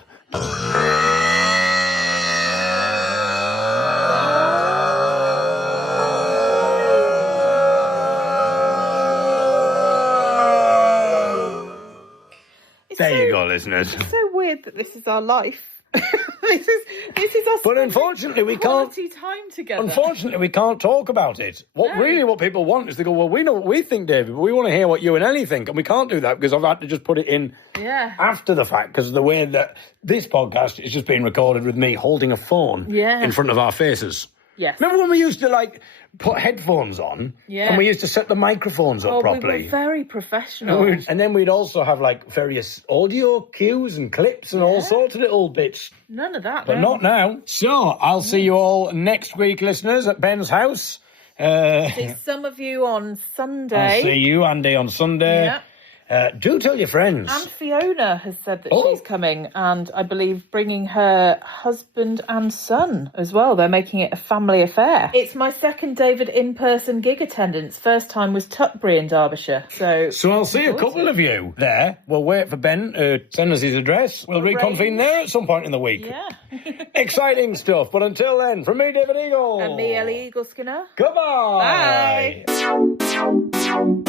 There you go, listeners. It's so weird that this is our life. This is us. But unfortunately, we can't. Quality time together. Unfortunately, we can't talk about it. What people want is to go, well, we know what we think, David, but we want to hear what you and Ellie think, and we can't do that because I've had to just put it in after the fact because of the way that this podcast is just being recorded with me holding a phone in front of our faces. Yes. Remember when we used to put headphones on and we used to set the microphones up properly? We were very professional. And then we'd also have various audio cues and clips and all sorts of little bits. None of that. But not now. So I'll see you all next week, listeners, at Ben's house. See some of you on Sunday. I'll see you, Andy, on Sunday. Yeah. Do tell your friends. And Fiona has said that she's coming, and I believe bringing her husband and son as well. They're making it a family affair. It's my second David in-person gig attendance. First time was Tutbury in Derbyshire. So I'll see a couple of you there. We'll wait for Ben to send us his address. We'll reconvene there at some point in the week. Yeah. Exciting stuff. But until then, from me, David Eagle. And me, Ellie Eagle Skinner. Goodbye. Bye.